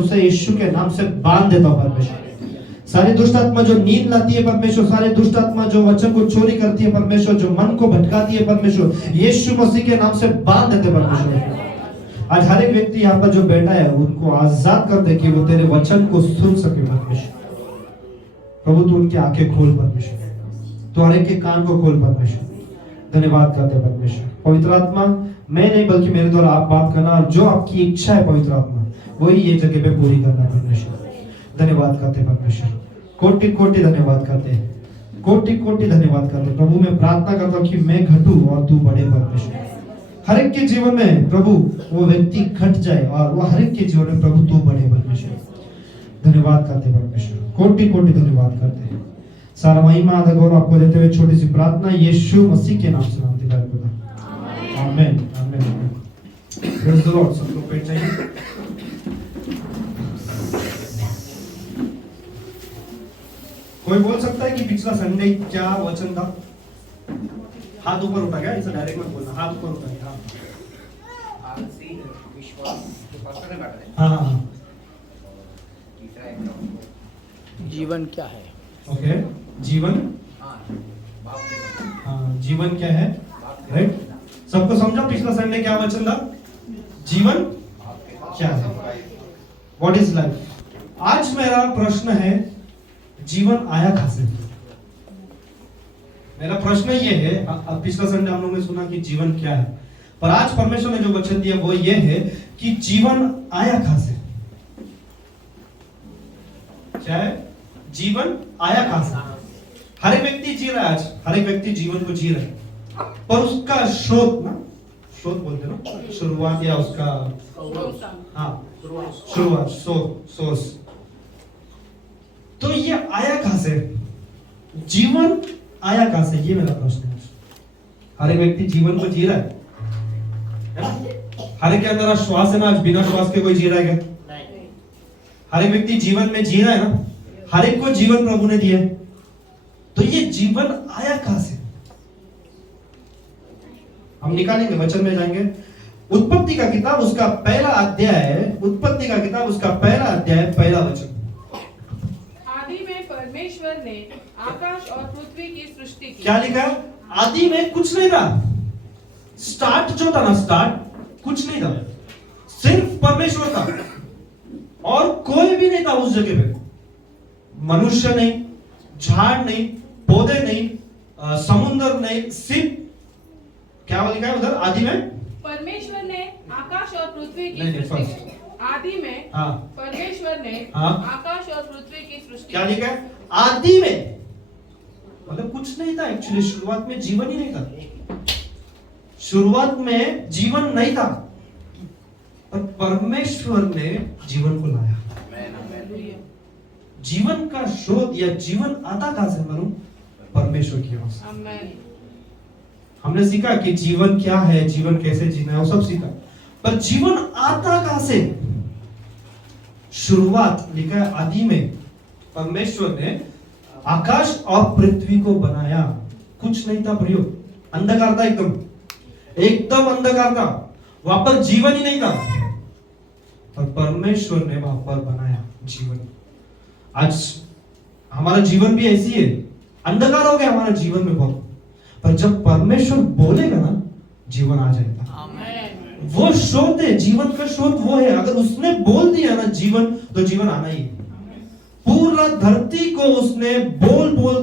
उसे यीशु के नाम से बांध देता हूं परमेश्वर। सारी दुष्ट आत्मा जो नींद लाती है परमेश्वर, सारी दुष्ट आत्मा जो वचन को चोरी करती है परमेश्वर, जो मन को भटकाती है परमेश्वर, यीशु मसीह के नाम से बांध देते परमेश्वर। आज हर एक व्यक्ति यहाँ पर जो बैठा है उनको आजाद कर दे कि वो तेरे वचन को सुन सके परमेश्वर। प्रभु तू उनकी आंखें खोल परमेश्वर, तो हर एक के कान को खोल परमेश्वर। धन्यवाद करते परमेश्वर। पवित्र आत्मा मैं नहीं बल्कि मेरे द्वारा आप बात करना, और जो आपकी इच्छा है पवित्र आत्मा वही ये जगह पे पूरी करना परमेश्वर। धन्यवाद करते परमेश्वर, कोटि कोटि धन्यवाद करते, कोटि कोटि धन्यवाद करते। प्रभु मैं प्रार्थना करता हूँ कि मैं घटूं और तू बढ़े परमेश्वर। हर एक के जीवन में प्रभु वो व्यक्ति घट जाए और वो हर एक के जीवन में प्रभु तू बढ़े परमेश्वर। धन्यवाद करते परमेश्वर, कोटि कोटि धन्यवाद करते हैं। सारा महिमा आधा गौरव आपको देते हुए छोटी सी प्रार्थना यीशु मसीह के नाम से नाम दिखाया खुदा। आमीन आमीन। Praise the Lord. सब लोग बैठ जाइए। कोई बोल सकता है कि पिछला संडे क्या वचन था? हाथ ऊपर उठा गया, इसे डायरेक्ट मत बोलना, हाथ ऊपर उठा गया। हाँ। जीवन क्या है? ओके, जीवन, हाँ जीवन क्या है, राइट? सबको समझा पिछला संडे क्या वचन था? जीवन क्या है, व्हाट इज लाइफ। आज मेरा प्रश्न है जीवन आया कहां से? मेरा प्रश्न ये है, अब पिछला संडे हम लोगों ने सुना कि जीवन क्या है, पर आज परमेश्वर ने जो वचन दिया वो ये है कि जीवन आया कहां से? क्या है? जीवन आया कहां से? हर एक व्यक्ति जी रहा है आज, हर एक व्यक्ति जीवन को जी रहा है, पर उसका स्रोत ना, स्रोत बोलते ना, शुरुआत या उसका, हाँ शुरुआत, सोर्स। तो ये आया कहां से? जीवन आया कहां से? ये मेरा प्रश्न है। हर एक व्यक्ति जीवन को जी रहा है ना? हर एक के अंदर श्वास है ना, आज बिना श्वास के कोई जी रहा है क्या? हर एक व्यक्ति जीवन में जी रहा है ना, हर एक को जीवन प्रभु ने दिया है। तो ये जीवन आया कहां से? हम निकालेंगे, वचन में जाएंगे। उत्पत्ति का किताब उसका पहला अध्याय, उत्पत्ति का किताब उसका पहला अध्याय पहला वचन। आदि में परमेश्वर ने आकाश और पृथ्वी की सृष्टि की। क्या लिखा? आदि में कुछ नहीं था। स्टार्ट जो था ना, स्टार्ट कुछ नहीं था, सिर्फ परमेश्वर था और कोई भी नहीं था उस जगह पे। मनुष्य नहीं, झाड़ नहीं, पौधे नहीं, समुद्र नहीं, सिर्फ क्या लिखा है उधर? आदि में परमेश्वर ने आकाश और पृथ्वी की नहीं, सृष्टि first। की। आदि में हाँ। परमेश्वर ने हाँ। आकाश और पृथ्वी की सृष्टि क्या की। लिखा है? आदि में, मतलब कुछ नहीं था एक्चुअली। शुरुआत में जीवन ही नहीं था, शुरुआत में जीवन नहीं था, पर परमेश्वर ने जीवन को लाया। जीवन का स्रोत या जीवन आता कहां से मालूम? परमेश्वर की ओर से। आमीन। हमने सीखा कि जीवन क्या है, जीवन कैसे जीना है, वो सब सीखा, पर जीवन आता कहां से? शुरुआत लिखा है आदि में परमेश्वर ने आकाश और पृथ्वी को बनाया। कुछ नहीं था प्रियो, अंधकार था, एकदम अंधकार था, वहां पर जीवन ही नहीं था, और परमेश्वर ने वहां पर बनाया जीवन। आज हमारा जीवन भी ऐसी है, अंधकार हो गया हमारा जीवन में बहुत, पर जब परमेश्वर बोलेगा ना, जीवन आ जाएगा। आमीन। वो स्रोत है, जीवन का स्रोत वो है। अगर उसने बोल दिया ना जीवन, तो जीवन आना ही है। पूरा धरती को उसने बोल बोल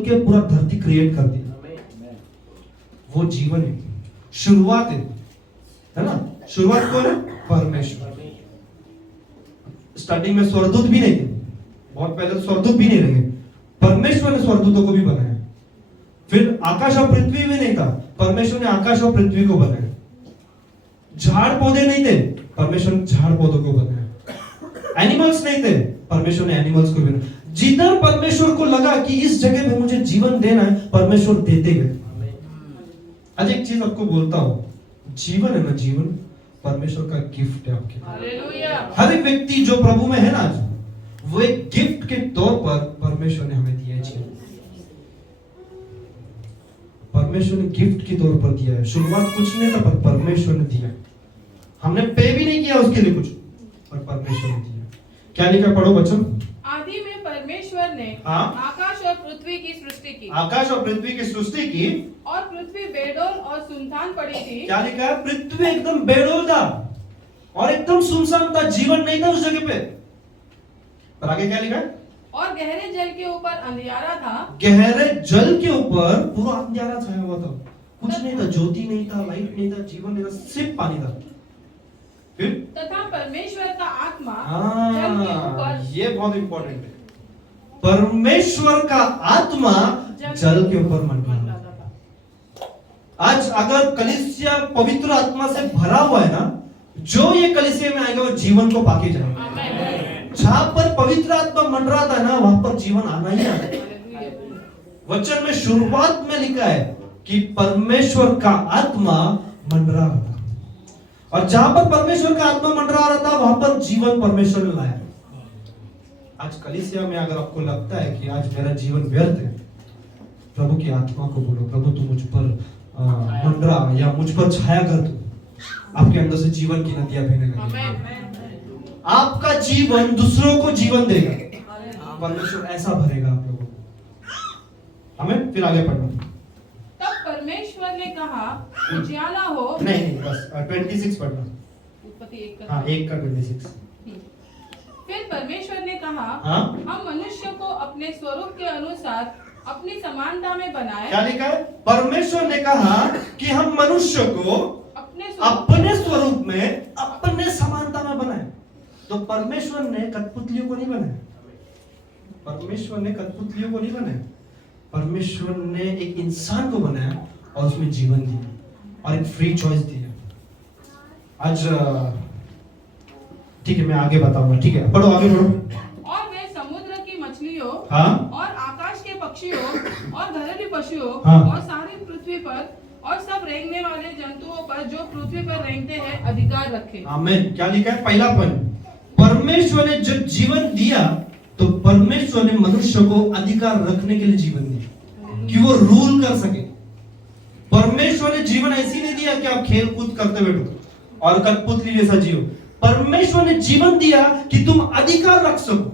के पूरा धरती क्रिएट कर दिया। वो जीवन है, शुरुआत है ना? शुरुआत कौन है? परमेश्वर। स्टार्टिंग में स्वर्गदूत भी नहीं थे, बहुत पहले स्वर्गदूत भी नहीं रहे, परमेश्वर ने स्वर्गदूतों को भी बनाया। फिर आकाश और पृथ्वी भी नहीं था, परमेश्वर ने आकाश और पृथ्वी को बनाया। झाड़ पौधे नहीं थे, परमेश्वर ने झाड़ पौधों को बनाया। एनिमल्स नहीं थे, परमेश्वर ने एनिमल्स को बनाया। जिधर परमेश्वर को लगा कि इस जगह पे मुझे जीवन देना है, परमेश्वर देते गए। आज एक चीज आपको बोलता हूं, जीवन है ना, जीवन परमेश्वर का गिफ्ट है आपके। हालेलुया। हर एक व्यक्ति जो प्रभु में है ना, वो एक गिफ्ट के तौर पर परमेश्वर ने हमें दिया है जीवन। परमेश्वर ने गिफ्ट के तौर पर दिया है। शुरुआत कुछ नहीं था, पर परमेश्वर ने दिया। हमने पे भी नहीं किया उसके लिए कुछ, पर परमेश्वर ने दिया। क्या लिखा, पढ़ो बच्चों। आदि में परमेश्वर ने हाँ। आकाश और पृथ्वी की सृष्टि की आकाश और पृथ्वी की सृष्टि की। और पृथ्वी बेडौल और सुनसान पड़ी थी। क्या लिखा है, पृथ्वी एकदम बेडौल था और एकदम सुनसान था, जीवन नहीं था उस जगह पे। और आगे क्या लिखा है, और गहरे जल के ऊपर अंधियारा था। गहरे जल के ऊपर पूरा अंधियारा छाया हुआ था, कुछ नहीं था, ज्योति नहीं था, लाइट नहीं था, जीवन नहीं था, सिर्फ पानी था। फिर तथा परमेश्वर का आत्मा जल के ऊपर, ये बहुत इंपॉर्टेंट है, परमेश्वर का आत्मा जल के ऊपर मंडरा रहा था। आज अगर कलीसिया पवित्र आत्मा से भरा हुआ है ना, जो ये कलीसिया में आएगा वो जीवन को पाके जाएगा। जहां पर पवित्र आत्मा मंडराता है ना, वहां पर जीवन आना ही आना है। वचन में शुरुआत में लिखा है कि परमेश्वर का आत्मा मंडरा रहा था, और जहां पर परमेश्वर का आत्मा मंडरा रहा था वहां पर जीवन परमेश्वर ने लाया। आज कलीसिया में अगर आपको लगता है कि आज मेरा जीवन व्यर्थ है, प्रभु की आत्मा को बोलो, प्रभु तू मुझ पर मंडरा या मुझ पर छाया कर, तू आपके अंदर से जीवन की नदियां बहने लगेंगी। आपका जीवन दूसरों को जीवन देगा, परमेश्वर ऐसा भरेगा आप लोगों को। हमें फिर आगे पढ़ना। तब परमेश्वर ने कहा उजियाला हो। नहीं बस 26 पढ़ना। उत्पत्ति 1 का। हाँ 1 का 26। फिर परमेश्वर ने कहा हाँ? हम मनुष्य को अपने स्वरूप के अनुसार अपनी समानता में बनाए। क्या लिखा है, परमेश्वर ने कहा कि हम मनुष्य को अपने स्वरूप में अपने समानता में बनाए। तो परमेश्वर ने कठपुतलियों को नहीं बनाया, परमेश्वर ने कठपुतलियों को नहीं बनाया, परमेश्वर ने एक इंसान को बनाया और उसमें जीवन दिया और एक फ्री चॉइस दिया। आज ठीक है, मैं आगे बताऊंगा, ठीक है, पढ़ो आगे पढ़ो। और वे समुद्र की मछलियों, हाँ? और आकाश के पक्षियों और घरेलू पशुओं, हाँ? और सारी पृथ्वी पर और सब रेंगने वाले जंतुओं पर जो पृथ्वी पर रेंगते हैं अधिकार रखे। आमीन। क्या लिखा है, पहला पॉइंट, परमेश्वर ने जब जीवन दिया तो परमेश्वर ने मनुष्य को अधिकार रखने के लिए जीवन दिया कि वो रूल कर सके। परमेश्वर ने जीवन ऐसी नहीं दिया कि आप खेल कूद करते बैठो और कठपुतली जैसा जियो। परमेश्वर ने जीवन दिया कि तुम अधिकार रख सको,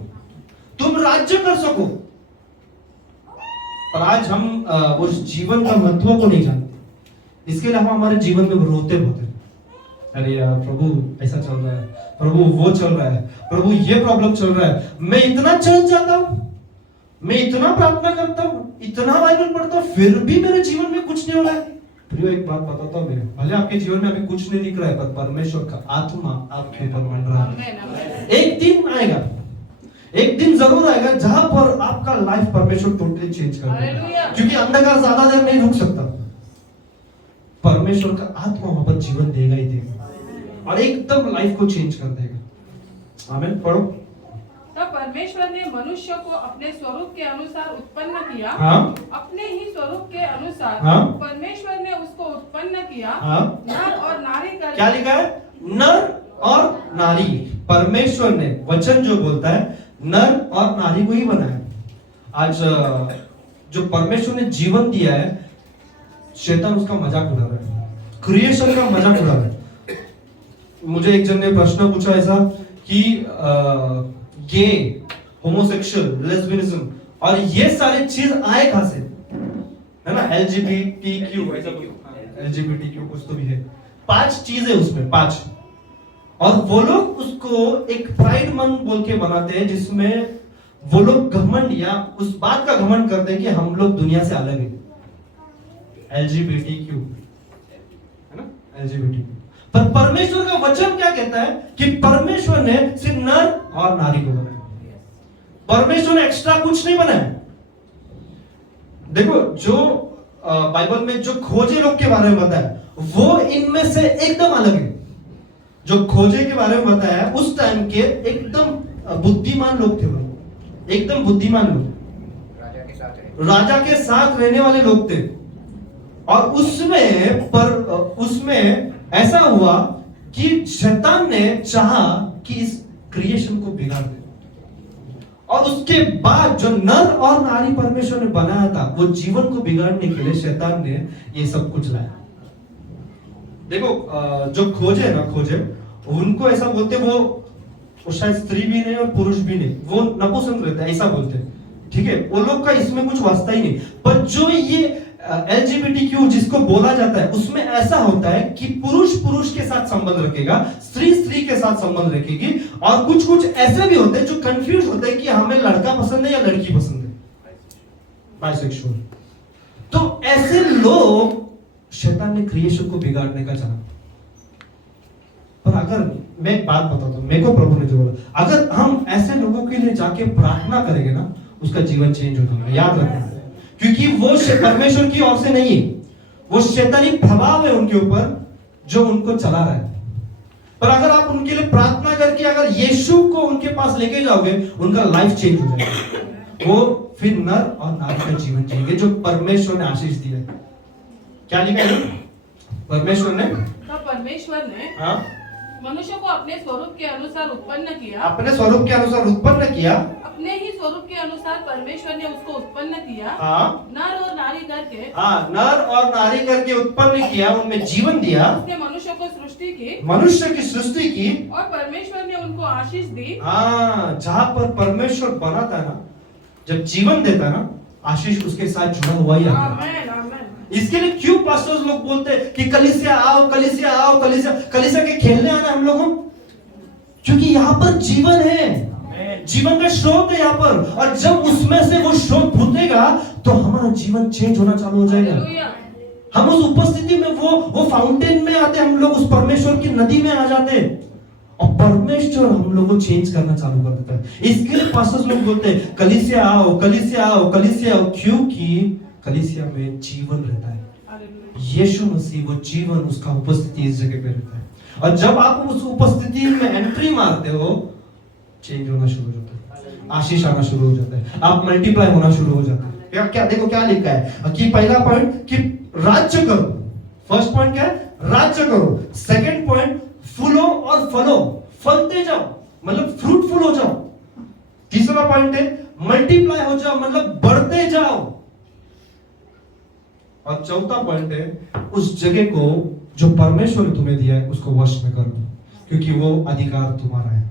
तुम राज्य कर सको। पर आज हम उस जीवन का महत्व को नहीं जानते, इसके लिए हम हमारे जीवन में रोते बहुत हैं। अरे यार प्रभु ऐसा चल रहा है, प्रभु वो चल रहा है, प्रभु ये प्रॉब्लम चल रहा है, मैं इतना चल जाता हूं, मैं इतना प्रार्थना करता हूं, इतना बाइबल पढ़ता हूं, फिर भी मेरे जीवन में कुछ नहीं हो रहा है। प्रियो एक बात बताता हूं, भले आपके जीवन में अभी कुछ नहीं दिख रहा है, पर परमेश्वर का आत्मा आपके ऊपर मंडरा रहा है। एक दिन आएगा, एक दिन जरूर आएगा जहां पर आपका लाइफ परमेश्वर टोटली चेंज कर देगा, क्योंकि अंधकार ज्यादा देर नहीं रुक सकता। परमेश्वर का आत्मा वहां पर जीवन देगा ही देगा और एकदम लाइफ को चेंज कर देगा। आमीन। पढ़ो। तब परमेश्वर ने मनुष्य को अपने स्वरूप के अनुसार उत्पन्न किया। हाँ? अपने ही स्वरूप के अनुसार हाँ? परमेश्वर ने उसको उत्पन्न किया। हाँ? नर और नारी कर। क्या लिखा है, नर और नारी। परमेश्वर ने, वचन जो बोलता है नर और नारी को ही बनाया। आज जो परमेश्वर ने जीवन दिया है, शैतान उसका मजाक उड़ा रहा है, क्रिएशन का मजाक उड़ा रहा है। मुझे एक जन ने प्रश्न पूछा ऐसा कि गे, होमोसेक्सुअल, लेस्बियनिज्म और ये सारी चीज आए कहां से, है ना, LGBTQ ऐसा कुछ, LGBTQ कुछ तो भी है, 5 चीजें उसमें, 5, और वो लोग उसको एक प्राइड मंथ बोल के बनाते हैं, जिसमें वो लोग घमंड या उस बात का घमंड करते हैं कि हम लोग दुनिया से अलग हैं। LGBTQ, है ना, LGBTQ। पर परमेश्वर का वचन क्या कहता है कि परमेश्वर ने सिर्फ नर और नारी को बनाया, परमेश्वर ने एक्स्ट्रा कुछ नहीं बनाया। देखो, जो बाइबल में जो खोजे लोग के बारे में बताया वो इनमें से एकदम अलग है। जो खोजे के बारे में बताया उस टाइम के एकदम बुद्धिमान लोग थे, वो एकदम बुद्धिमान लोग, राजा के साथ रहने वाले लोग थे। और उसमें ऐसा हुआ कि शैतान ने चाहा कि इस क्रिएशन को बिगाड़ दे, और उसके बाद जो नर और नारी परमेश्वर ने बनाया था, वो जीवन को बिगाड़ने के लिए शैतान ने ये सब कुछ लाया। देखो, जो खोजे ना, खोजे उनको ऐसा बोलते, वो वो शायद स्त्री भी नहीं और पुरुष भी नहीं, वो नपुंसक रहते हैं, ऐसा बोलते हैं, ठीक है, वो लोग का इसमें कुछ वास्ता ही नहीं। पर जो ये LGBTQ जिसको बोला जाता है, उसमें ऐसा होता है कि पुरुष पुरुष के साथ संबंध रखेगा, स्त्री स्त्री के साथ संबंध रखेगी, और कुछ कुछ ऐसे भी होते हैं जो कंफ्यूज होते हैं कि हमें लड़का पसंद है या लड़की पसंद है, बाइसेक्सुअल। तो ऐसे लोग, शैतान ने क्रिएशन को बिगाड़ने का चाहा। पर अगर मैं एक बात बताता हूं, मेरे को प्रभु ने जो बोला, अगर हम ऐसे लोगों के लिए जाके प्रार्थना करेंगे ना, उसका जीवन चेंज हो जाएगा, याद रखना। क्योंकि वो परमेश्वर की ओर से नहीं है, वो शैतानी प्रभाव है उनके ऊपर जो उनको चला रहा है। पर अगर आप उनके लिए प्रार्थना करके अगर यीशु को उनके पास लेके जाओगे, उनका लाइफ चेंज हो जाएगा, वो फिर नर और नारी का जीवन जिएंगे जो परमेश्वर ने आशीष दी है। क्या लिखा है परमेश्वर ने? तब परमेश्वर ने हाँ, मनुष्य को अपने स्वरूप के अनुसार उत्पन्न किया, अपने स्वरूप के अनुसार उत्पन्न किया, अपने ही स्वरूप के अनुसार परमेश्वर ने उसको उत्पन्न किया, हाँ, नर और नारी करके, हाँ, नर और नारी करके उत्पन्न किया, उनमें जीवन दिया, उसने मनुष्य को सृष्टि की, मनुष्य की सृष्टि की, और परमेश्वर ने उनको आशीष दी। हाँ, जहां पर परमेश्वर बनाता है ना, जब जीवन देता है ना, आशीष उसके साथ जुड़ा हुआ ही आता है। आमेन, आमेन। इसके लिए क्यों पास्टर्स लोग बोलते हैं कि कलीसिया आओ, कलीसिया आओ, कलीसिया, कलीसिया के खेलने आना हम लोगों, क्योंकि यहाँ पर जीवन है, जीवन का स्रोत है यहाँ पर, और जब उसमें से वो स्रोत फूटेगा तो हमारा जीवन चेंज होना चालू हो जाएगा। हालेलुया। हम उस उपस्थिति में वो फाउंटेन में आते, हम लोग उस परमेश्वर की नदी में आ जाते हैं, और परमेश्वर हम लोगों को चेंज करना चालू कर देता है। इसके लिए पास्टर्स लोग बोलते हैं कलीसिया आओ, कलीसिया आओ, कलीसिया आओ, क्योंकि कलीसिया में जीवन रहता है। यीशु मसीह वो जीवन, उसका उपस्थिति इस जगह पे रहता है, और जब आप उस उपस्थिति में एंट्री मारते हो, चेंज होना शुरू हो जाता है, आशीष आना शुरू हो जाता है, आप मल्टीप्लाई होना शुरू हो जाता है। क्या क्या देखो क्या लिखा है कि पहला पॉइंट कि राज्य करो, फर्स्ट पॉइंट क्या है? राज्य करो। सेकंड पॉइंट फूलो और फलो, फलते जाओ, मतलब फ्रूटफुल हो जाओ। तीसरा पॉइंट है मल्टीप्लाई हो जाओ, मतलब बढ़ते जाओ। और चौथा पॉइंट है उस जगह को जो परमेश्वर ने तुम्हें दिया है उसको वश में करो, क्योंकि वो अधिकार तुम्हारा है।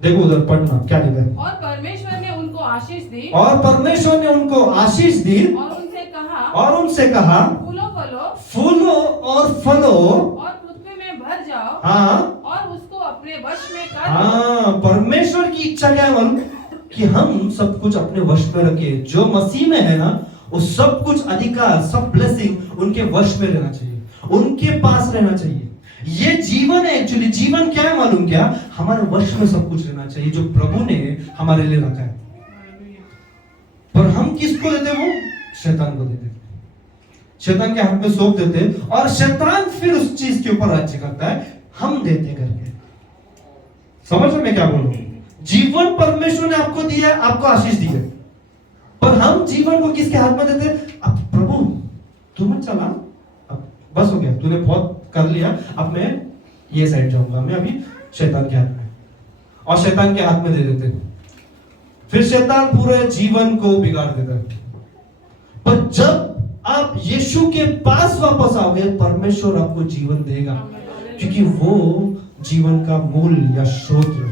देखो उधर पढ़ना क्या लिखा है। और परमेश्वर ने उनको आशीष दी, और परमेश्वर ने उनको आशीष दी, और उनसे कहा फूलो फलो फूलो और फलो, और पृथ्वी में भर जाओ, हाँ, और उसको अपने वश में कर लो। हाँ, परमेश्वर की इच्छा क्या है कि हम सब कुछ अपने वश में रखे। जो मसीह में है ना, वो सब कुछ अधिकार, सब ब्लेसिंग उनके वश में रहना चाहिए, उनके पास रहना चाहिए। ये जीवन है, एक्चुअली जीवन क्या है मालूम क्या? हमारे वश में सब कुछ रहना चाहिए जो प्रभु ने हमारे लिए रखा है। पर हम किसको देते? वो शैतान को देते, शैतान के हाथ में सौंप देते, और शैतान फिर उस चीज के ऊपर राज्य करता है, हम देते करके। समझ में मैं क्या बोल रहा हूं? जीवन परमेश्वर ने आपको दिया है, आपको आशीष दी है, पर हम जीवन को किसके हाथ में देते? अब प्रभु तू मत चला, अब बस हो गया, तूने बहुत कर लिया, अब मैं ये साइड जाऊंगा, मैं अभी शैतान के हाथ में, और शैतान के हाथ में दे देते। फिर शैतान पूरे जीवन को बिगाड़ देता है। पर जब आप यीशु के पास वापस आओगे, परमेश्वर आपको जीवन देगा, क्योंकि वो जीवन का मूल या स्रोत है,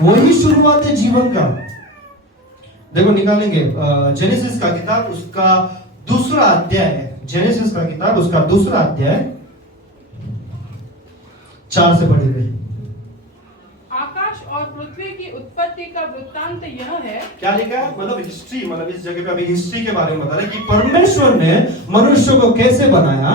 वही शुरुआत है जीवन का। देखो निकालेंगे जेनेसिस का किताब, उसका दूसरा अध्याय, जेनेसिस का किताब उसका दूसरा अध्याय 4 से पढ़ेंगे। आकाश और पृथ्वी की उत्पत्ति का वृत्तांत यह है। क्या लिखा है? मतलब हिस्ट्री, मतलब इस जगह पे अभी हिस्ट्री के बारे में बता रहा है कि परमेश्वर ने मनुष्य को कैसे बनाया।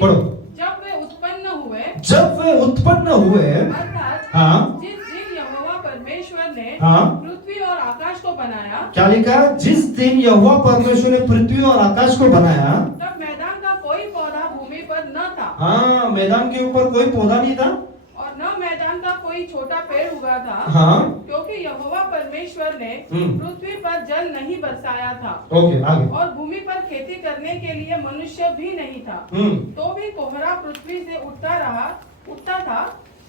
पढ़ो। जब वे उत्पन्न हुए, जब वे उत्पन्न हुए, अर्थात हाँ, जिस दिन यहोवा परमेश्वर ने हाँ, पृथ्वी और आकाश को बनाया। क्या लिखा? जिस दिन यहोवा परमेश्वर ने पृथ्वी और आकाश को बनाया, तब मैदान का कोई पौधा भूमि पर न था। हाँ, मैदान के ऊपर कोई पौधा नहीं था, और न मैदान का कोई छोटा पेड़ उगा था, हाँ, क्योंकि यहोवा परमेश्वर ने पृथ्वी पर जल नहीं बरसाया था। ओके, आगे। और भूमि पर खेती करने के लिए मनुष्य भी नहीं था। तो भी कोहरा पृथ्वी से उठता था,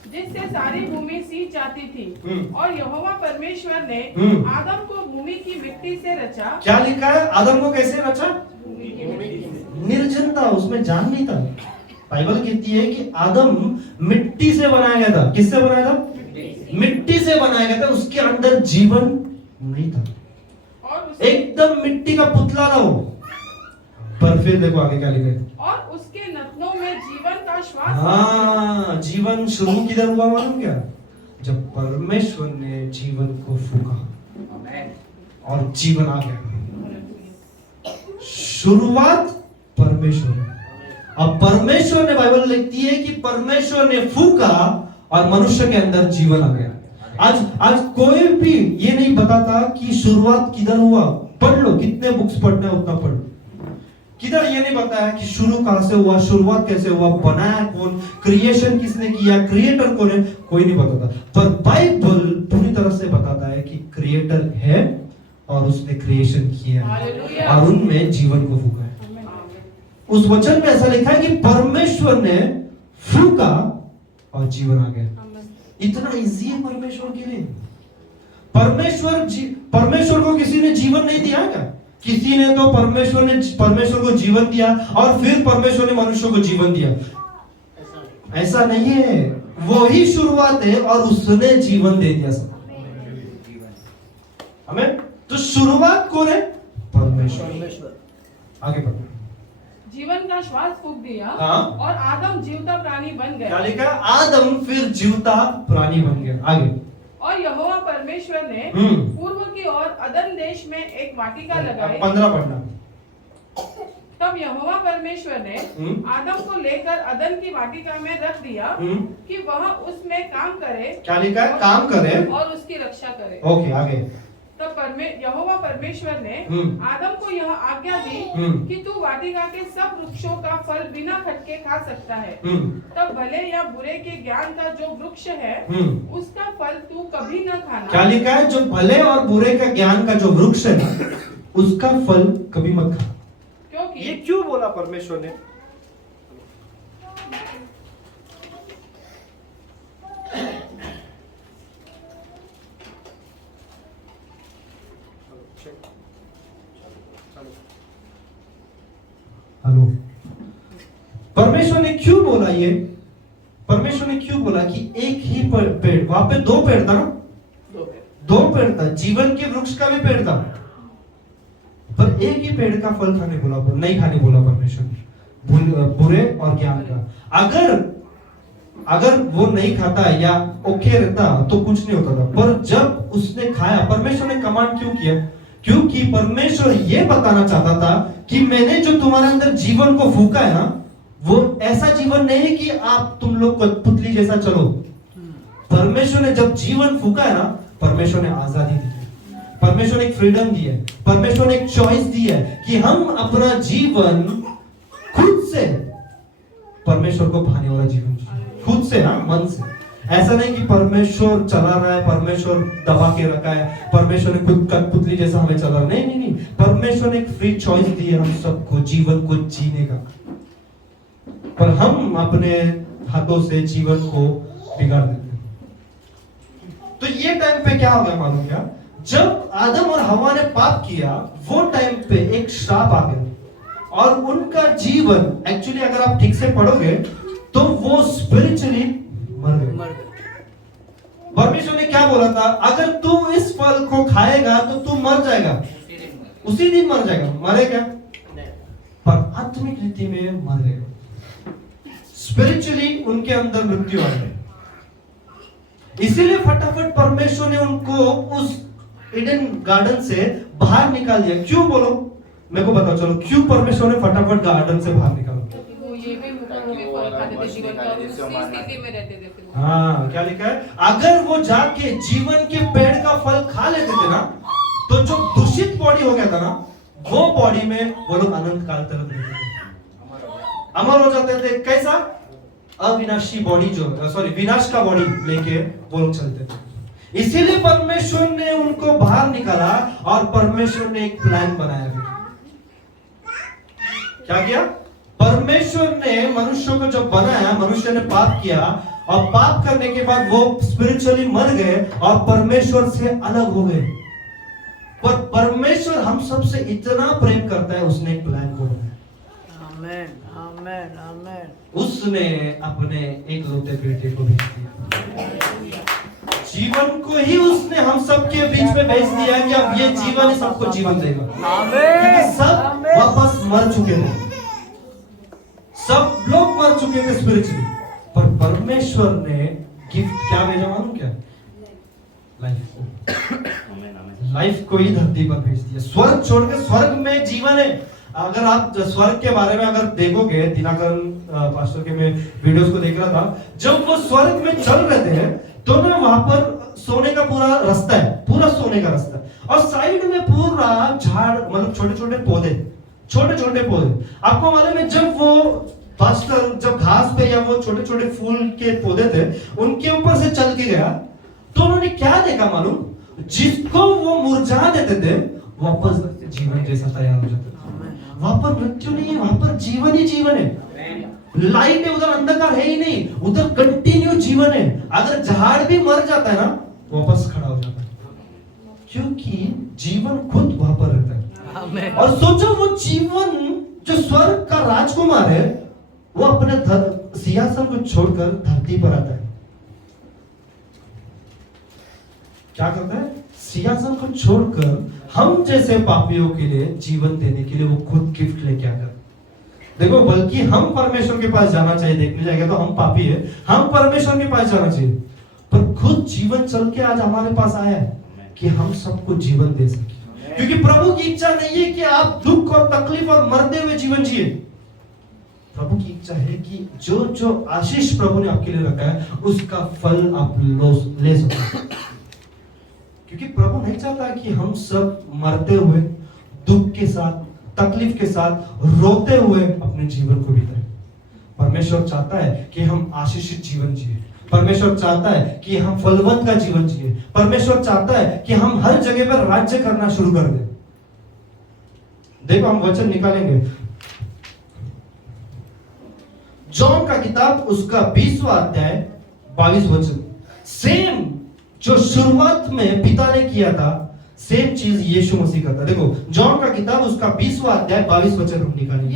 जिससे सारी भूमि सींच जाती थी। और यहोवा परमेश्वर ने आदम को भूमि की मिट्टी से रचा। क्या लिखा है? आदम को कैसे रचा? भूमि की मिट्टी से। निर्जन था, उसमें जान नहीं था। बाइबल कहती है कि आदम मिट्टी से बनाया गया था। किससे बनाया था? मिट्टी से बनाया गया था, उसके अंदर जीवन नहीं था, और एकदम मिट्टी का पुतला था वो। पर फिर देखो आगे क्या लिखा है, और उसके नथनों में जीवन का श्वास। हाँ, जीवन शुरू किधर हुआ मालूम क्या? जब परमेश्वर ने जीवन को फूका और जीवन आ गया। शुरुआत परमेश्वर ने, अब परमेश्वर ने, बाइबल लिखती है कि परमेश्वर ने फूका और मनुष्य के अंदर जीवन आ गया। आज कोई भी ये नहीं बताता कि शुरुआत किधर हुआ। पढ़ लो, कितने बुक्स पढ़ना है उतना पढ़ लो, किधर ये नहीं बताया कि शुरू कहां से हुआ, शुरुआत कैसे हुआ, बनाया कौन, क्रिएशन किसने किया, क्रिएटर कौन है, कोई नहीं बताता। पर बाइबल पूरी तरह से बताता है कि क्रिएटर है और उसने क्रिएशन किया है और उनमें जीवन को फूका है। उस वचन में ऐसा लिखा है कि परमेश्वर ने फूका और जीवन आ गया। इतना इजी है परमेश्वर के लिए। परमेश्वर को किसी ने जीवन नहीं दिया क्या? किसी ने तो परमेश्वर को जीवन दिया और फिर परमेश्वर ने मनुष्य को जीवन दिया, ऐसा नहीं है। वो ही शुरुआत है और उसने जीवन दे दिया सब हमें। तो शुरुआत कौन है? परमेश्वर। आगे बढ़ो। जीवन का श्वास फूंक दिया, हाँ। और आदम जीवता प्राणी बन गया। क्या लिखा? आदम फिर जीवता प्राणी बन गया। आगे। और यहोवा परमेश्वर ने पूर्व की ओर अदन देश में एक वाटिका लगाई। 15 पढ़ना। तब यहोवा परमेश्वर ने आदम को लेकर अदन की वाटिका में रख दिया कि वह उसमें काम करे। क्या लिखा है? काम करे और उसकी रक्षा करे। ओके, आगे। तब यहोवा परमेश्वर ने आदम को यह आज्ञा दी कि तू वाटिका के सब वृक्षों का फल बिना खटके खा सकता है, तब भले या बुरे के ज्ञान का जो वृक्ष है उसका फल तू कभी न खाना। क्या लिखा है? जो भले और बुरे का ज्ञान का जो वृक्ष है ना, उसका फल कभी मत खा। क्योंकि ये क्यों बोला परमेश्वर ने? हेलो, परमेश्वर ने क्यों बोला ये? परमेश्वर ने क्यों बोला कि एक ही पेड़, वहां पे 2 पेड़ था ना, 2 पेड़ था, जीवन के वृक्ष का भी पेड़ था, पर एक ही पेड़ का फल खाने बोला, नहीं खाने बोला परमेश्वर ने, बुरे और ज्ञान का। अगर वो नहीं खाता या ओके रहता तो कुछ नहीं होता था, पर जब उसने खाया, परमेश्वर ने कमांड क्यों किया? क्योंकि परमेश्वर ये बताना चाहता था कि मैंने जो तुम्हारे अंदर जीवन को फूका है ना, वो ऐसा जीवन नहीं है कि तुम लोग पुतली जैसा चलो। परमेश्वर ने जब जीवन फूका है ना, परमेश्वर ने आजादी दी है, परमेश्वर ने एक फ्रीडम दी है, परमेश्वर ने एक चॉइस दी है कि हम अपना जीवन खुद से, परमेश्वर को भाने वाला जीवन खुद से ना, मन से। ऐसा नहीं कि परमेश्वर चला रहा है, परमेश्वर दबा के रखा है, परमेश्वर ने खुद कठपुतली जैसा हमें चला रहा है। नहीं, परमेश्वर ने एक फ्री चॉइस दी है हम सबको जीवन को जीने का, पर हम अपने हाथों से जीवन को बिगाड़ देते हैं। तो ये टाइम पे क्या हो गया मालूम क्या? जब आदम और हवा ने पाप किया, वो टाइम पे एक श्राप आ गया और उनका जीवन, एक्चुअली अगर आप ठीक से पढ़ोगे तो वो स्पिरिचुअली मर गए। परमेश्वर ने क्या बोला था? अगर तू इस फल को खाएगा तो तू मर जाएगा, उसी दिन मर जाएगा। मरे क्या? पर आत्मिक रीति में मर गए, स्पिरिचुअली उनके अंदर मृत्यु आ गई। इसीलिए फटाफट परमेश्वर ने उनको उस ईडन गार्डन से बाहर निकाल दिया। क्यों बोलो, मेरे को बताओ, चलो क्यों परमेश्वर ने फटाफट गार्डन से बाहर निकाला? हाँ, क्या लिखा है? अगर वो जाके जीवन के पेड़ का फल खा लेते थे ना, तो जो दूषित बॉडी हो गया था ना, वो बॉडी में वो लोग अनंत काल तक रहते थे, अमर हो जाते थे। कैसा? अविनाशी बॉडी, जो सॉरी विनाश का बॉडी लेके वो लोग चलते थे। इसीलिए परमेश्वर ने उनको बाहर निकाला और परमेश्वर ने एक प्लान बनाया। क्या किया? परमेश्वर ने मनुष्य को जब बनाया, मनुष्य ने पाप किया और पाप करने के बाद वो स्पिरिचुअली मर गए और परमेश्वर से अलग हो गए। पर परमेश्वर हम सबसे इतना प्रेम करता है, उसने एक प्लान को बनाया। आमेन, आमेन, आमेन। उसने अपने एकलौते बेटे को भेज दिया। जीवन को ही उसने हम सबके बीच में भेज दिया है कि अब ये जीवन ही सबको जीवन देगा। क्योंकि सब वापस मर चुके थे, सब लोग मर चुके थे स्पिरिचुअली, पर परमेश्वर ने गिफ्ट क्या भेजा मालूम क्या? लाइफ को, लाइफ को ही धरती पर भेज दिया। स्वर्ग छोड़ के, स्वर्ग में जीवन है। अगर आप स्वर्ग के बारे में अगर देखोगे, दिनाकरण पास्टर के मैं वीडियोस को देख रहा था, जब वो स्वर्ग में चल रहे थे तो ना वहां पर सोने का पूरा रास्ता है, पूरा सोने का रास्ता, और साइड में पूरा झाड़, मतलब छोटे छोटे पौधे, छोटे छोटे पौधे। आपको मालूम है जब वो पास्टर जब घास पे या वो छोटे छोटे फूल के पौधे थे उनके ऊपर से चल के गया तो उन्होंने क्या देखा मालूम? जिसको वो मुरझा देते थे वापस जीवन जैसा तैयार हो जाता था। वहां पर मृत्यु नहीं है, वहां पर जीवन ही जीवन है। लाइट है उधर, अंधकार है ही नहीं, उधर कंटिन्यू जीवन है। अगर झाड़ भी मर जाता है ना वापस खड़ा हो जाता है, क्योंकि जीवन खुद वहां पर रहता है। और सोचो वो जीवन जो स्वर्ग का राजकुमार है वो अपने सिंहासन को छोड़कर धरती पर आता है। क्या करता है? सिंहासन को छोड़कर हम जैसे पापियों के लिए जीवन देने के लिए वो खुद गिफ्ट लेके आता है। देखो, बल्कि हम परमेश्वर के पास जाना चाहिए, देखने जाएगा तो हम पापी है, हम परमेश्वर के पास जाना चाहिए, पर खुद जीवन चल के आज हमारे पास आया है कि हम सबको जीवन दे सके। क्योंकि प्रभु की इच्छा नहीं है कि आप दुख और तकलीफ और मरते हुए जीवन जिए। प्रभु की इच्छा है कि जो जो आशीष प्रभु ने आपके लिए रखा है उसका फल आप ले सको। क्योंकि प्रभु नहीं चाहता कि हम सब मरते हुए, दुख के साथ, तकलीफ के साथ, रोते हुए अपने जीवन को बिताएं। परमेश्वर चाहता है कि हम आशीषित जीवन जिए। परमेश्वर चाहता है कि हम फलवंत का जीवन जिए। परमेश्वर चाहता है कि हम हर जगह पर राज्य करना शुरू कर दें। देखो, हम वचन निकालेंगे जॉन का किताब, उसका 20वां अध्याय 22 वचन। सेम जो शुरुआत में पिता ने किया था, सेम चीज यीशु मसीह करता। देखो, जॉन का किताब, उसका 20वां अध्याय 22 वचन हम निकालेंगे।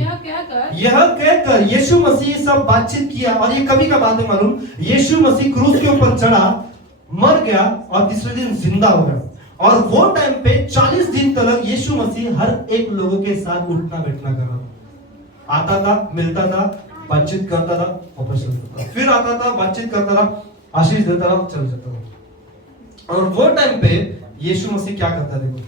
यह कहकर यीशु मसीह सब बातचीत किया, और ये कभी का बात है मालूम, यीशु मसीह क्रूस के ऊपर चढ़ा, मर गया और तीसरे दिन जिंदा हो गया। और वो टाइम पे 40 दिन तक यीशु मसीह हर एक लोगों के साथ उठना बैठना कर रहा था। आता था, मिलता था, बातचीत करता था, वापस चलता था, फिर आता था, बातचीत करता था, आशीष देता था, चल जाता था। और वो टाइम पे यीशु मसीह क्या करता है? देखो,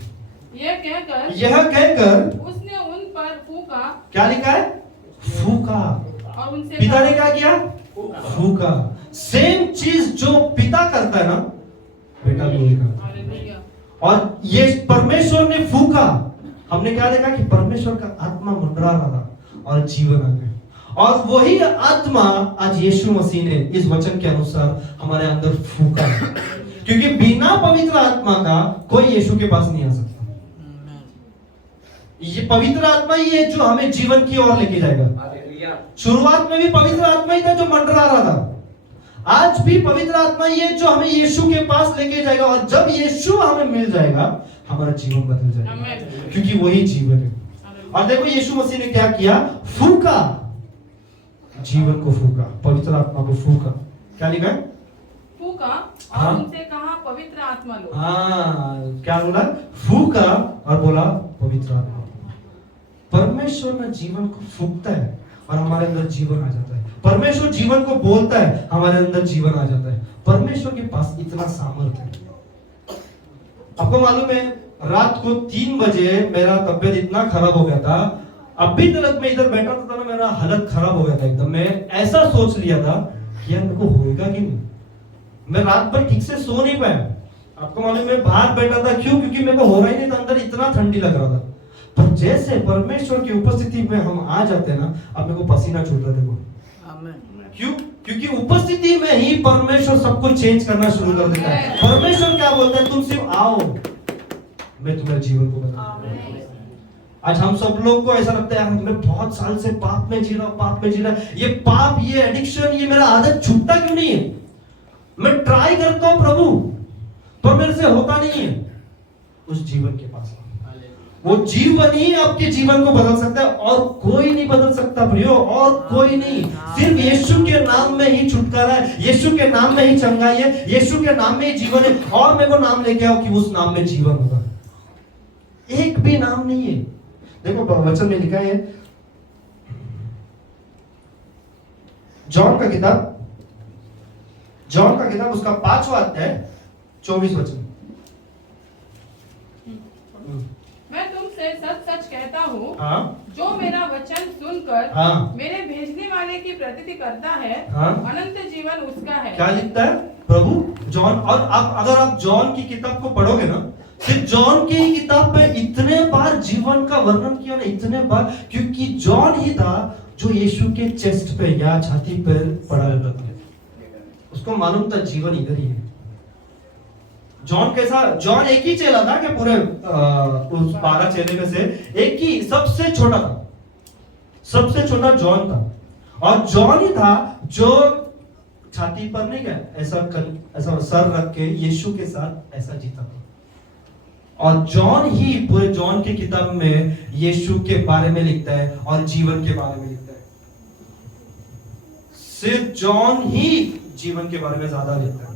यह कहकर उसने उन पर फूका। क्या लिखा है? फूका। और उनसे पिता ने क्या किया? फूका। सेम चीज जो पिता करता है ना, बेटा भी वही करता है। और ये परमेश्वर ने फूका, हमने क्या देखा कि परमेश्वर का आत्मा मंडरा रहा था और जीवन आ गया। और वही आत्मा आज यीशु मसीह ने इस वचन के अनुसार हमारे अंदर फूका। क्योंकि बिना पवित्र आत्मा का कोई यीशु के पास नहीं आ सकता। ये पवित्र आत्मा ही है जो हमें जीवन की ओर लेके जाएगा। शुरुआत में भी पवित्र आत्मा ही था जो मंडरा रहा था, आज भी पवित्र आत्मा ही है जो हमें यीशु के पास लेके जाएगा। और जब यीशु हमें मिल जाएगा हमारा जीवन बदल जाएगा, क्योंकि वही जीवन है। और देखो, यीशु मसीह ने क्या किया? फूका, जीवन को फूका, पवित्र आत्मा को फूका। क्या लिखा है? फूका और उनसे कहा पवित्र आत्मा लो। हाँ, क्या बोला? फूका और बोला पवित्र आत्मा। परमेश्वर ना जीवन को फूकता है और हमारे अंदर जीवन आ जाता है। परमेश्वर जीवन को बोलता है, हमारे अंदर जीवन आ जाता है। परमेश्वर के पास इतना सामर्थ्य है। आपको मालूम है, रात को 3 बजे मेरा तबियत इतना खराब हो गया था, अभी तक मैं इधर बैठा था ना, मेरा हालत खराब हो गया था एकदम। मैं ऐसा सोच लिया था कि यार मेरे को होगा कि नहीं। मैं रात भर ठीक से सो नहीं पाया। आपको मालूम, मैं बाहर बैठा था, क्यों? क्योंकि मेरे को हो रहा ही नहीं था, अंदर इतना ठंडी लग रहा था। पर जैसे परमेश्वर की उपस्थिति में हम आ जाते हैं ना, अब मेरे को पसीना छूट रहा था। क्यों? क्योंकि उपस्थिति में ही परमेश्वर सब कुछ चेंज करना शुरू कर देता है। परमेश्वर क्या बोलता है? तुम सिर्फ आओ, मैं तुम्हारे जीवन को बदलूंगा। आज हम सब लोग को ऐसा लगता है, मैं बहुत साल से पाप में जी रहा हूं, पाप में जी रहा हूं। ये पाप, ये एडिक्शन, ये मेरा आदत छूटता क्यों नहीं है? मैं ट्राई करता हूं प्रभु, पर मेरे से होता नहीं है। उस जीवन के पास वो जीवन ही आपके जीवन को बदल सकता है और कोई नहीं बदल सकता प्रियो, और कोई नहीं। सिर्फ यीशु के नाम में ही छुटकारा है, यीशु के नाम में ही चंगाई है, यीशु के नाम में ही जीवन है। और मेरे को नाम लेके आओ कि उस नाम में जीवन होगा, एक भी नाम नहीं है। देखो वचन में लिखा है, जॉन का किताब उसका 5वां अध्याय 24 वचन। मैं तुमसे सच सच कहता हूँ, हाँ, जो मेरा वचन सुनकर हाँ, मेरे भेजने वाले की प्रतीति करता है, हाँ, अनंत जीवन उसका है। क्या लिखता है प्रभु? जॉन। और अगर आप जॉन की किताब को पढ़ोगे ना, सिर्फ जॉन की ही किताब में इतने बार जीवन का वर्णन किया ना, इतने बार, क्योंकि जॉन ही था जो यीशु के चेस्ट पे या छाती पर पड़ा रहता था। उसको मालूम था जीवन इधर ही है। जॉन कैसा? जॉन एक ही चेला था कि पूरे उस 12 चेले में से एक ही सबसे छोटा था, सबसे छोटा जॉन था। और जॉन ही था जो छाती पर नहीं गया, ऐसा सर रख के यीशु के साथ ऐसा जीता था। और जॉन ही पूरे जॉन की किताब में यीशु के बारे में लिखता है और जीवन के बारे में लिखता है। सिर्फ जॉन ही जीवन के बारे में ज्यादा लिखता है।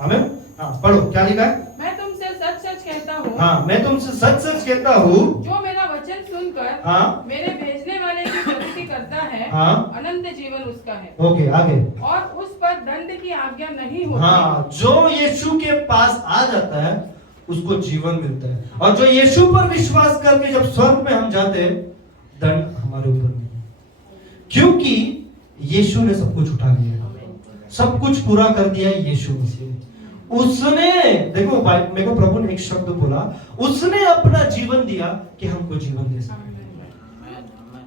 आमीन। हाँ, पढ़ो क्या लिखा है? मैं तुमसे सच सच कहता हूँ, हाँ, मैं तुमसे सच सच कहता हूँ, जो मेरा वचन सुनकर हाँ, मेरे भेजने वाले की प्रतीति करता है, हाँ, अनंत जीवन उसका है। ओके, आगे। और उस पर दंड की आज्ञा नहीं होती। हाँ, जो यीशु के पास आ जाता है उसको जीवन मिलता है। और जो यीशु पर विश्वास करके जब स्वर्ग में हम जाते हैं, दंड हमारे ऊपर नहीं है, क्योंकि यीशु ने सब कुछ उठा लिया, सब कुछ पूरा कर दिया है यीशु मसीह। उसने, देखो मेरे को प्रभु ने एक शब्द बोला, उसने अपना जीवन दिया कि हमको जीवन दे सके।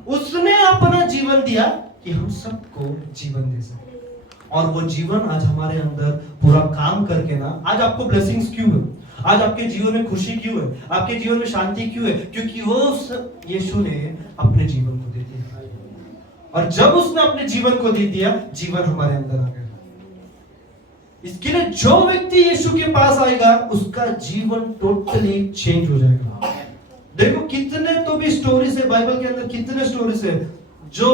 उसने अपना जीवन दिया कि हम सबको जीवन दे सके। और वो जीवन आज हमारे अंदर पूरा काम करके ना, आज आपको ब्लेसिंग्स क्यों है, आज आपके जीवन में खुशी क्यों है, आपके जीवन में शांति क्यों है? क्योंकि वो यीशु ने अपने जीवन को दे दिया। और जब उसने अपने जीवन को दे दिया, जीवन हमारे अंदर आ गया। इसके लिए जो व्यक्ति यीशु के पास आएगा उसका जीवन टोटली चेंज हो जाएगा। देखो कितने तो भी स्टोरीज है बाइबल के अंदर, कितने स्टोरीज है जो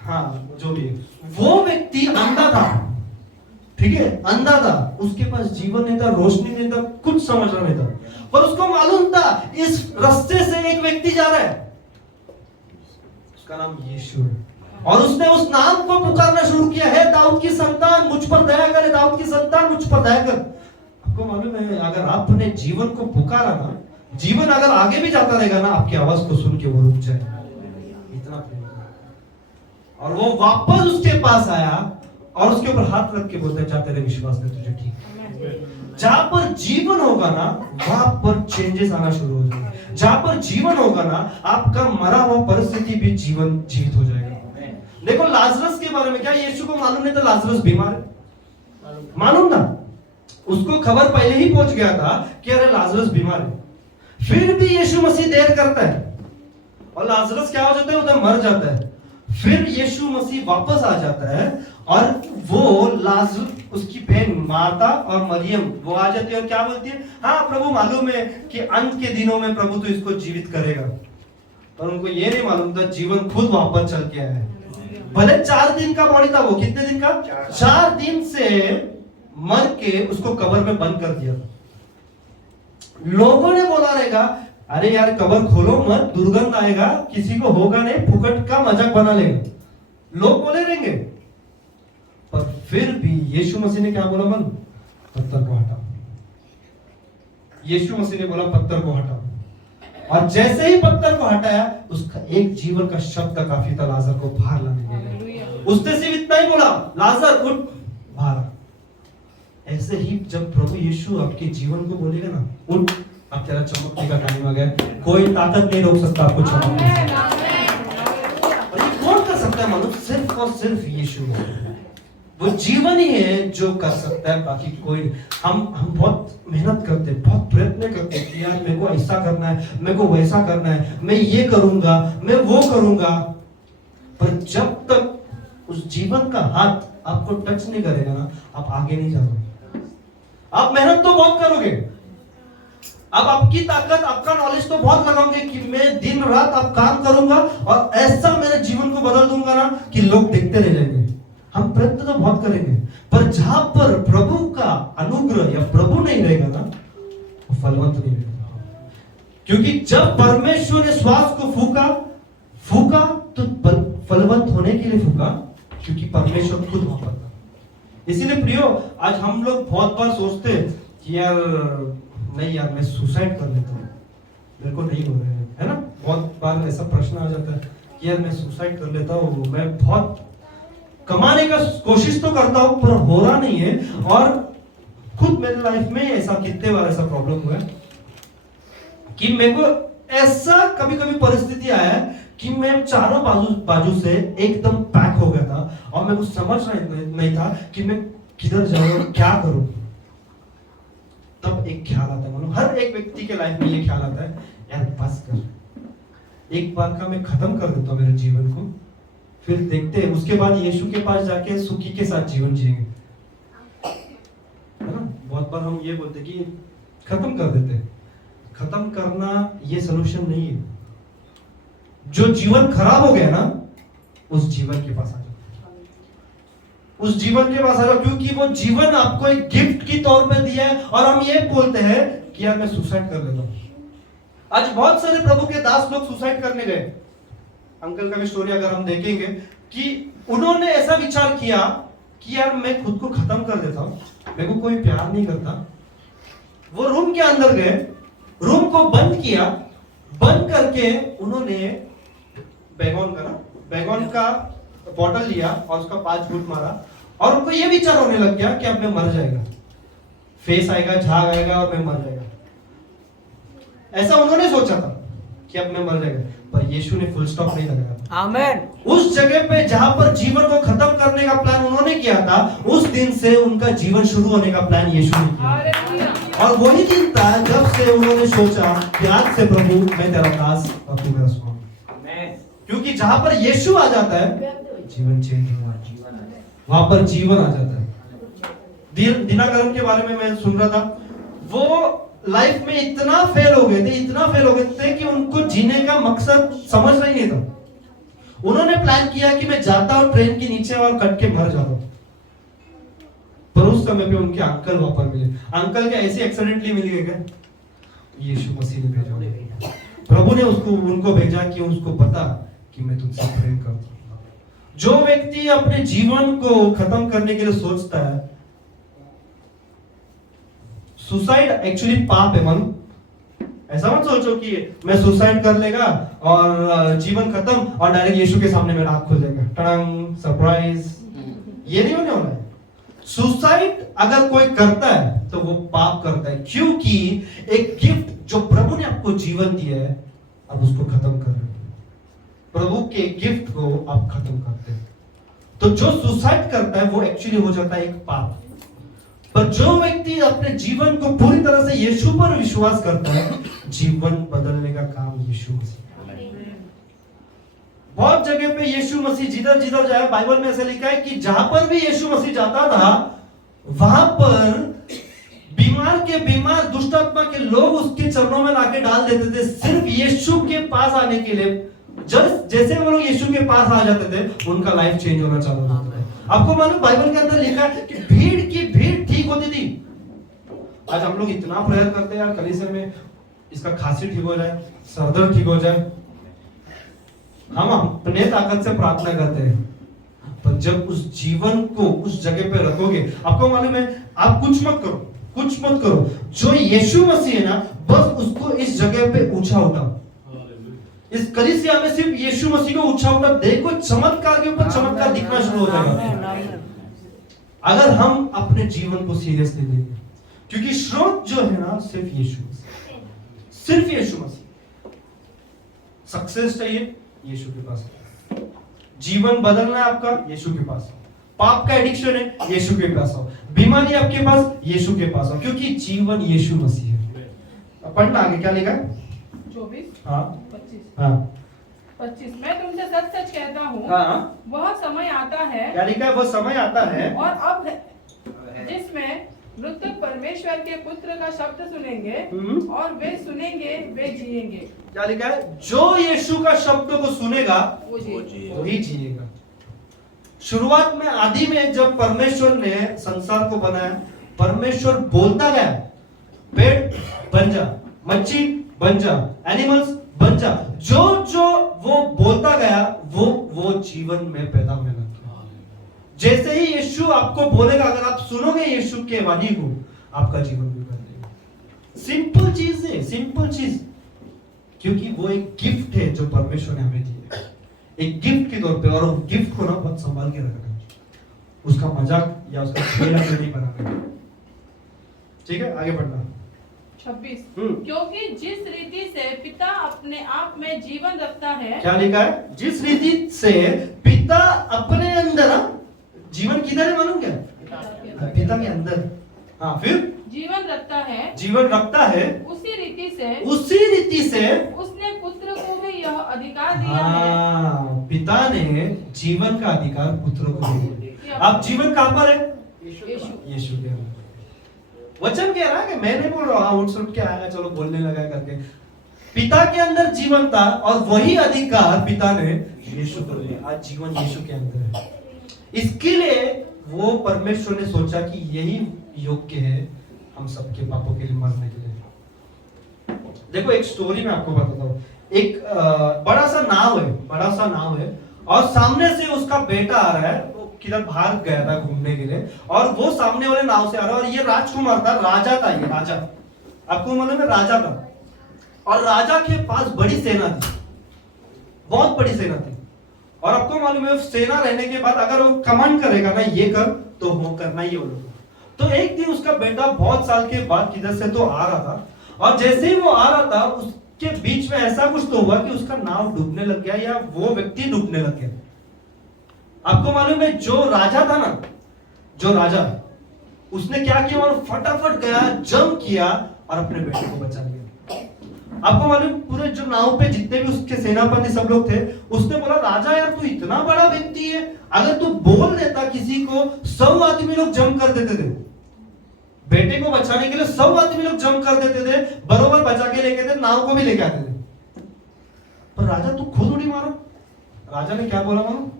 हाँ, जो भी वो व्यक्ति अंधा था, ठीक है, अंधा था, उसके पास जीवन नहीं था, रोशनी नहीं था, कुछ समझना नहीं था, पर उसको मालूम था इस रास्ते से एक व्यक्ति जा रहा है, उसका नाम यीशु है। और उसने उस नाम को पुकारना शुरू किया, है दाऊद की संतान मुझ पर दया कर, दाऊद की संतान मुझ पर दया कर। आपको मालूम है अगर आपने जीवन को पुकारा ना, जीवन अगर आगे भी जाता रहेगा ना, आपकी आवाज को सुन के वो रुक जाएगा, इतना प्रेम। और वो वापस उसके पास आया और उसके ऊपर हाथ रख के बोलता है, जा तेरे विश्वास ने तुझे ठीक है। जहां पर जीवन होगा ना, वहां पर चेंजेस आना शुरू हो जाएंगे। जहां पर जीवन होगा ना, आपका मरा हुआ परिस्थिति भी जीवन जीवित हो जाएगा। देखो लाजरस के बारे में क्या यीशु को मालूम नहीं था लाजरस बीमार है? मालूम था, उसको खबर पहले ही पहुंच गया था कि अरे लाजरस बीमार है। फिर भी यीशु मसीह देर करता है और लाजरस क्या हो जाता है, उधर मर जाता है। फिर यीशु मसीह वापस आ जाता है और वो लाजरस, उसकी बहन मार्था और मरियम वो आ जाती है और क्या बोलती है, हाँ प्रभु मालूम है कि अंत के दिनों में प्रभु तो इसको जीवित करेगा। पर उनको ये नहीं मालूम था जीवन खुद वापस चल के आया है। भले 4 दिन का बॉडी था, वो कितने दिन का? 4 दिन से मर के उसको कब्र में बंद कर दिया। लोगों ने बोला रहेगा, अरे यार कब्र खोलो मत, दुर्गंध आएगा, किसी को होगा नहीं, फुकट का मजाक बना लेगा, लोग बोले रहेंगे। पर फिर भी यीशु मसीह ने क्या बोला? मन पत्थर को हटाओ। यीशु मसीह ने बोला पत्थर को हटाओ, और जैसे ही पत्थर को हटाया, उसका एक जीवन का शब्द काफी था लाजर को बाहर लाने के लिए। उसने सिर्फ इतना ही बोला, लाजर उठ बाहर। ऐसे ही जब प्रभु यीशु आपके जीवन को बोलेगा ना, उठ, अब तेरा चमकने का टाइम आ गया, कोई ताकत नहीं रोक सकता आपको चमकने से। और ये कौन कर सकता है मालूम? सिर्फ और सिर्फ यीशु। वो जीवन ही है जो कर सकता है, बाकी कोई। हम बहुत मेहनत करते, बहुत प्रयत्न करते कि यार मेरे को ऐसा करना है, मेरे को वैसा करना है, मैं ये करूंगा, मैं वो करूंगा, पर जब तक उस जीवन का हाथ आपको टच नहीं करेगा ना, आप आगे नहीं जाओगे। आप मेहनत तो बहुत करोगे, अब आपकी ताकत, आपका नॉलेज तो बहुत लगाओगे कि मैं दिन रात अब काम करूंगा और ऐसा मेरे जीवन को बदल दूंगा ना कि लोग देखते रह जाएंगे। हम प्रयत्न तो बहुत करेंगे, पर जहां पर प्रभु का अनुग्रह या प्रभु नहीं रहेगा ना, वो फलवंत नहीं रहेगा। क्योंकि जब परमेश्वर ने श्वास को फूका तो फलवंत होने के लिए फूका, क्योंकि परमेश्वर खुद वहां पर था। इसीलिए प्रियो, आज हम लोग बहुत बार सोचते हैं कि यार नहीं यार, मैं सुसाइड कर लेता हूँ, मेरे को नहीं हो रहा है ना। बहुत बार ऐसा प्रश्न आ जाता है कि यार मैं सुसाइड कर लेता हूँ, मैं बहुत कमाने का कोशिश तो करता हूँ पर हो रहा नहीं है। और खुद मेरे लाइफ में ऐसा कितने बार ऐसा प्रॉब्लम हुआ है कि मेरे को ऐसा कभी कभी परिस्थिति आया है कि मैं चारों बाजू से एकदम पैक हो गया था और मेरे को समझ नहीं था कि मैं किधर जाऊं, क्या करूं। तब एक ख्याल आता है, मतलब हर एक व्यक्ति के लाइफ में ये ख्याल आता है, यार बस कर, एक बार का मैं खत्म कर देता हूं मेरे जीवन को, फिर देखते हैं उसके बाद यीशु के पास जाके सुखी के साथ जीवन जिएंगे, है ना। बहुत बार हम ये बोलते कि खत्म कर देते हैं। खत्म करना ये सलूशन नहीं है। जो जीवन खराब हो गया ना, उस जीवन के पास आ जाओ, उस जीवन के पास आ जाओ, क्योंकि वो जीवन आपको एक गिफ्ट की तौर पे दिया है। और हम ये बोलते हैं कि यार मैं सुसाइड कर लेता हूं। आज बहुत सारे प्रभु के दास लोग सुसाइड करने गए। अंकल का भी स्टोरी अगर हम देखेंगे कि उन्होंने ऐसा विचार किया कि यार मैं खुद को खत्म कर देता हूं, मेरे को कोई प्यार नहीं करता। वो रूम के अंदर गए, रूम को बंद किया, बंद करके उन्होंने बैगन का बॉटल लिया और उसका 5 घूंट मारा और उनको ये विचार होने लग गया कि अब मैं मर जाएगा, फेस आएगा, झाग आएगा और मैं मर जाएगा। ऐसा उन्होंने सोचा था कि अब मैं मर जाएगा, पर यीशु ने फुल स्टॉप नहीं लगाया। आमेन। उस जगह पे जहां पर जीवन को खत्म करने का प्लान उन्होंने किया था, उस दिन से उनका जीवन शुरू होने का प्लान यीशु ने किया। और वही दिन था जब से उन्होंने सोचा कि आज से प्रभु मैं तेरा दास और तू मेरा स्वामी। क्योंकि जहां पर यीशु आ जाता है, जीवन चेंज होता है, वहां पर जीवन आ जाता है। दिनाकरण के बारे में मैं सुन रहा था, वो लाइफ में इतना फेल हो गए थे कि उनको जीने का मकसद समझ नहीं था। उन्होंने प्लान किया कि मैं जाता हूं ट्रेन के नीचे और कट के मर जाता हूं। पर उस समय पे उनके अंकल वहां पर मिले। अंकल क्या ऐसे एक्सीडेंटली मिल गए क्या? यीशु मसीह ने भेजा, प्रभु ने उनको भेजा कि उसको बता कि मैं तुमसे प्रेम करता हूं। जो व्यक्ति अपने जीवन को खत्म करने के लिए सोचता है, सुसाइड एक्चुअली पाप है। मन ऐसा मत सोचो कि मैं सुसाइड कर लेगा और जीवन खत्म और डायरेक्ट यीशु के सामने मेरा आंख खुल जाएगा, टंग सरप्राइज। ये नहीं होने वाला है। सुसाइड अगर कोई करता है तो वो पाप करता है, क्योंकि एक गिफ्ट जो प्रभु ने आपको जीवन दिया है, अब उसको खत्म कर रहे हो। प्रभु के गिफ्ट को आप खत्म करते हैं। तो जो सुसाइड करता है वो एक्चुअली हो जाता है एक पाप। पर जो व्यक्ति अपने जीवन को पूरी तरह से यीशु पर विश्वास करता है, जीवन बदलने का काम यीशु मसीह। बहुत जगह पे यीशु मसीह जिधर जिधर जाए, बाइबल में ऐसा लिखा है कि जहां पर भी यीशु मसीह जाता था, वहां पर बीमार के बीमार, दुष्ट आत्मा के लोग उसके चरणों में लाके डाल देते थे, सिर्फ यीशु के पास आने के लिए। जैसे वो लोग यीशु के पास आ जाते थे, उनका लाइफ चेंज होना चालू होता था। आपको मालूम, बाइबल के अंदर लिखा है कि भीड़ की भीड़ ठीक होती थी। आज हम लोग इतना प्रेयर करते हैं यार, कलीसिया में इसका खांसी ठीक हो जाए, सरदर्द ठीक हो जाए, हम अपने ताकत से प्रार्थना करते हैं। पर जब उस जीवन को उस जगह पे रखोगे, आपको मालूम है, आप कुछ मत करो, जो यीशु मसीह है ना, बस उसको इस जगह पे ऊंचा उठाओ। इस कलीसिया में सिर्फ यीशु मसीह को ऊंचा उठा, देखो चमत्कार के ऊपर चमत्कार दिखना शुरू हो जाएगा, अगर हम अपने जीवन को सीरियसली लेंगे। क्योंकि स्रोत जो है ना, सिर्फ यीशु मसीह। सक्सेस चाहिए, यीशु के पास। जीवन बदलना है आपका, यीशु के पास। पाप का एडिक्शन है, यीशु के पास आओ। बीमारी आपके पास, यीशु के पास आओ, क्योंकि जीवन यीशु मसीह है। पढ़ना आगे क्या लिखा है? 24 हाँ 25 मैं तुमसे सच सच कहता हूँ, वह समय आता है, क्या लिखा है? वो समय आता है और अब है, जिसमें मृतक परमेश्वर के पुत्र का शब्द सुनेंगे और वे सुनेंगे वे जिएंगे। क्या लिखा है? जो यीशु का शब्द को सुनेगा वो जिएंगे। वही जिएगा। शुरुआत में आदि में जब परमेश्वर ने संसार को बनाया, परमेश्वर बोलता गया, पेड़ बन जा, मच्छी बन जा, एनिमल्स बन जा। जो जो वो बोलता गया वो जीवन में पैदा होने लगा। जैसे ही यीशु आपको बोलेगा, अगर आप सुनोगे यीशु के वाणी को, आपका जीवन भी बदलेगा। सिंपल चीज है, सिंपल चीज, क्योंकि वो एक गिफ्ट है जो परमेश्वर ने हमें दिया, एक गिफ्ट के तौर पे। और उस गिफ्ट को ना बहुत संभाल के रखना, उसका मजाक या उसका खेला नहीं बनाना। ठीक है, आगे बढ़ना। 26 क्योंकि जिस रीति से पिता अपने आप में जीवन रखता है। क्या लिखा है? जिस रीति से पिता अपने अंदर, जीवन किधर है मालूम क्या? पिता के अंदर। हाँ, फिर जीवन रखता है, जीवन रखता है, उसी रीति से उसने पुत्र को भी यह अधिकार दिया है। पिता ने जीवन का अधिकार पुत्र को दिया। अब जीवन कहां पर है? यीशु के अंदर। वचन कह रहा है कि मैं नहीं बोल रहा हूं, उठ के आया चलो बोलने लगा करके। पिता के अंदर जीवन था और वही अधिकार पिता ने यीशु को दिया। आज जीवन यीशु के अंदर है। इसके लिए वो परमेश्वर ने सोचा कि यही योग्य है हम सबके पापों के लिए मरने के लिए। देखो, एक स्टोरी मैं आपको बताता हूँ। एक बड़ा सा नाव है और सामने से उसका बेटा आ रहा है। वो किधर बाहर गया था घूमने के लिए और वो सामने वाले नाव से आ रहा है। और ये राजकुमार था, राजा था। ये राजा, आपको मालूम है, राजा था। और राजा के पास बड़ी सेना थी, बहुत बड़ी सेना थी। और आपको मालूम है, सेना रहने के बाद अगर वो कमांड करेगा ना, ये कर, तो वो करना ही होगा। तो एक दिन उसका बेटा बहुत साल के बाद किधर से तो आ रहा था, और जैसे ही वो आ रहा था, उसके बीच में ऐसा कुछ तो हुआ कि उसका नाव डूबने लग गया, या वो व्यक्ति डूबने लग गया। आपको मालूम है, जो राजा था ना, जो राजा, उसने क्या किया? और फटाफट गया, जंप किया और अपने बेटे को बचा लिया। आपको मालूम, पूरे जो नाव पे जितने भी उसके सेनापति सब लोग थे, उसने बोला, राजा यार तू इतना बड़ा व्यक्ति है, अगर तू बोल देता किसी को, 100 आदमी लोग जंप कर देते थे। बेटे को बचाने के लिए 100 आदमी लोग जंप कर देते थे, बरोबर बचा के लेके थे, नाव को भी लेके आते थे। पर राजा तू खुद उड़ी मारो। राजा ने क्या बोला मानो?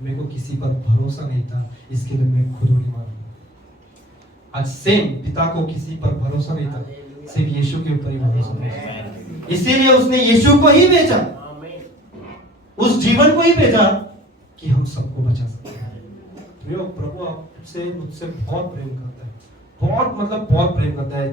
मेरे को किसी पर भरोसा नहीं था, इसके लिए मैं खुद उड़ी मारूंगा। आज सेम, पिता को किसी पर भरोसा नहीं था, सिर्फ यीशु के ऊपर ही भरोसा था। इसीलिए उसने यीशु को ही भेजा, उस जीवन को ही भेजा कि हम सबको बचा सके। प्रभु आपसे मुझसे बहुत प्रेम करता है, बहुत मतलब बहुत प्रेम करता है।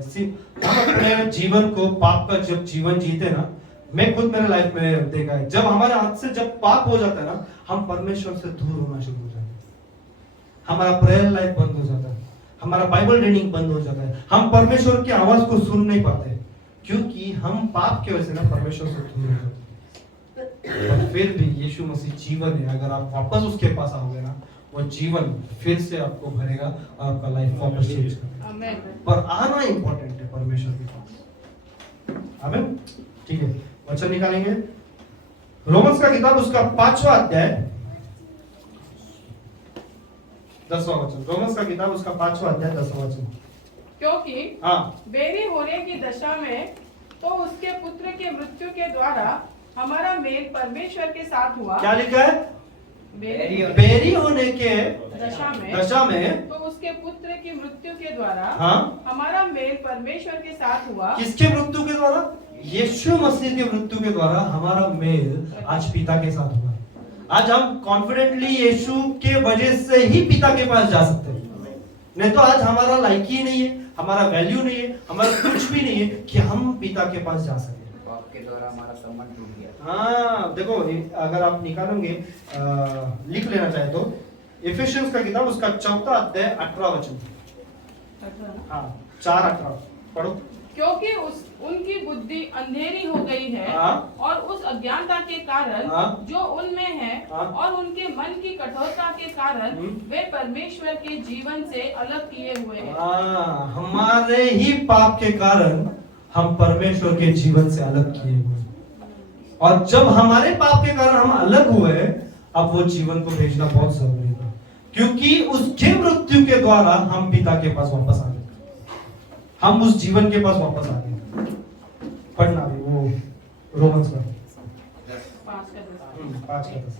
हम अपने जीवन को, पाप का जब जीवन जीते ना, मैं खुद मेरे लाइफ में देखा है, जब हमारे हाथ से जब पाप हो जाता है ना, हम परमेश्वर से दूर होना शुरू हो जाते हैं। हमारा प्रेयर लाइफ बंद हो जाता है, हमारा बाइबल रीडिंग बंद हो जाता है, हम परमेश्वर की आवाज को सुन नहीं पाते, क्योंकि हम पाप की वजह से ना परमेश्वर से दूर हो जाते हैं। और फिर भी यीशु मसीह जीवन है, अगर आप वापस उसके पास आओगे ना, वो जीवन फिर से आपको भरेगा और आपका लाइफ वापस चेंज करेगा। पर आना इंपॉर्टेंट है परमेश्वर के पास। आमीन। ठीक है, वचन निकालेंगे। रोमन्स का किताब, उसका 5वां अध्याय 10वां वचन। रोमन्स का किताब, उसका 5वां अध्याय 10वां वचन। क्योंकि हाँ, बेरी होने की दशा में तो उसके पुत्र के मृत्यु के द्वारा हमारा मेल परमेश्वर के साथ हुआ। क्या लिखा है? बेरी होने के दशा में तो उसके पुत्र की मृत्यु के द्वारा हाँ, हमारा मेल परमेश्वर के साथ हुआ। किसके मृत्यु के द्वारा? यीशु मसीह के मृत्यु के द्वारा हमारा मेल आज पिता के साथ हुआ। आज हम कॉन्फिडेंटली यीशु के वजह से ही पिता के पास जा सकते हैं, नहीं तो आज हमारा लायक ही नहीं है, हमारा वैल्यू नहीं है, हमारा कुछ भी नहीं है कि हम पिता के पास जा सके। आपके द्वारा हमारा संबंध टूट गया। हाँ, देखो, अगर आप निकालोगे, लिख लेना चाहे तो, इफिशियंस का किताब, उसका 4वां अध्याय 18वां वचन। हाँ, 4:18 पढ़ो। क्योंकि उनकी बुद्धि अंधेरी हो गई है और उस अज्ञानता के कारण जो उनमें है और उनके मन की कठोरता के कारण वे परमेश्वर के जीवन से अलग किए हुए हैं। हमारे ही पाप के कारण हम परमेश्वर के जीवन से अलग किए हुए हैं, और जब हमारे पाप के कारण हम अलग हुए, अब वो जीवन को भेजना बहुत जरूरी था, क्योंकि उसके मृत्यु के द्वारा हम पिता के पास वापस आ गए। हम उस जीवन के पास वापस आ गए। पढ़ना भी वो रोमन्स का 5:10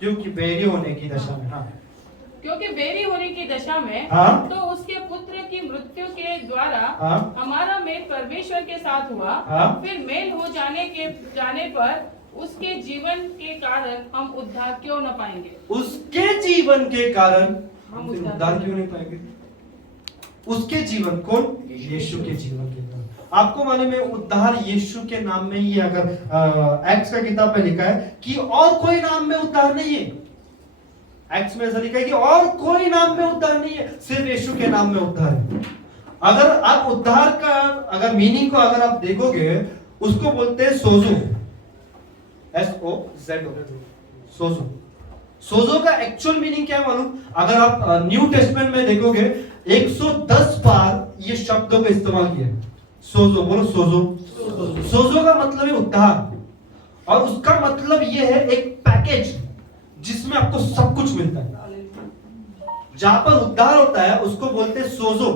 क्योंकि बेरी होने की दशा में, हाँ क्योंकि बेरी होने की दशा में हाँ? तो उसके पुत्र की मृत्यु के द्वारा हाँ? हमारा मेल परमेश्वर के साथ हुआ, हाँ? फिर मेल हो जाने पर उसके जीवन के कारण हम उद्धार क्यों न पाएंगे। उसके जीवन के कारण हम हम फिर उद्धार उद्धार क्यों नहीं पाएंगे? उसके जीवन, कौन? यीशु के जीवन के कारण। आपको मालूम है उद्धार यीशु के नाम में ही है। अगर एक्ट्स का किताब में लिखा है कि और कोई नाम में उद्धार नहीं है, एक्ट्स में ऐसा लिखा है कि और कोई नाम में उद्धार नहीं है, सिर्फ यीशु के नाम में उद्धार है। अगर आप उद्धार का अगर मीनिंग को अगर आप देखोगे, उसको बोलते हैं सोजो, SOZO, सोजो। सोजो का एक्चुअल मीनिंग क्या है मालूम? अगर आप न्यू टेस्टमेंट में देखोगे 110 बार ये शब्दों का इस्तेमाल किया है। सोजो, बोलो सोजो। सोजो का मतलब है उद्धार, और उसका मतलब ये है एक पैकेज जिसमें आपको सब कुछ मिलता है। जहां पर उद्धार होता है उसको बोलते हैं सोजो,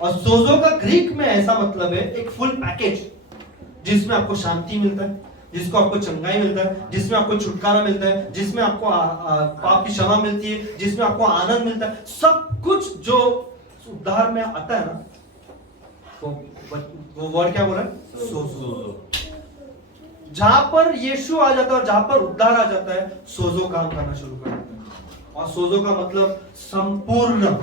और सोजो का ग्रीक में ऐसा मतलब है एक फुल पैकेज जिसमें आपको शांति मिलता है, जिसको आपको चंगाई मिलता है, जिसमें आपको छुटकारा मिलता है, जिसमें आपको पाप की क्षमा मिलती है, जिसमें आपको आनंद मिलता है। सब कुछ जो उद्धार में आता है ना, तो वो वर्ड क्या बोला? सोजो। जहां पर यीशु आ जाता है और जहां पर उद्धार आ जाता है, सोजो काम करना शुरू कर देता है। और सोजो का मतलब संपूर्ण,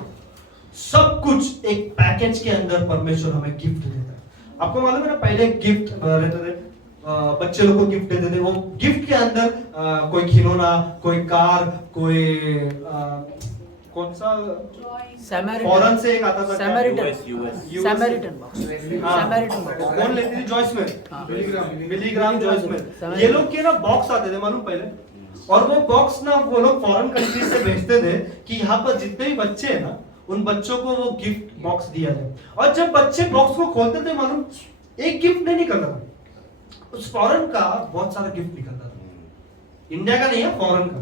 सब कुछ एक पैकेज के अंदर परमेश्वर हमें गिफ्ट देता है। आपको मालूम है ना, पहले गिफ्ट रहते थे, बच्चे लोग को गिफ्ट देते थे। वो गिफ्ट के अंदर कोई खिलौना, कोई कार, कोई कौन सा फॉरेन से एक आता था, सैमरिटन बॉक्स। कौन लेती थी? जॉयस में, मिलीग्राम जॉयस में। ये लोग के ना बॉक्स आते थे मालूम पहले, और वो बॉक्स ना वो लोग फॉरेन कंट्री से भेजते थे कि यहाँ पर जितने भी बच्चे हैं ना, उन बच्चों को वो गिफ्ट बॉक्स दिया जाए। और जब बच्चे बॉक्स को खोलते थे मालूम, एक गिफ्ट नहीं निकलता था, उस फॉरेन का बहुत सारा गिफ्ट निकलता था। इंडिया का नहीं है, फॉरेन का।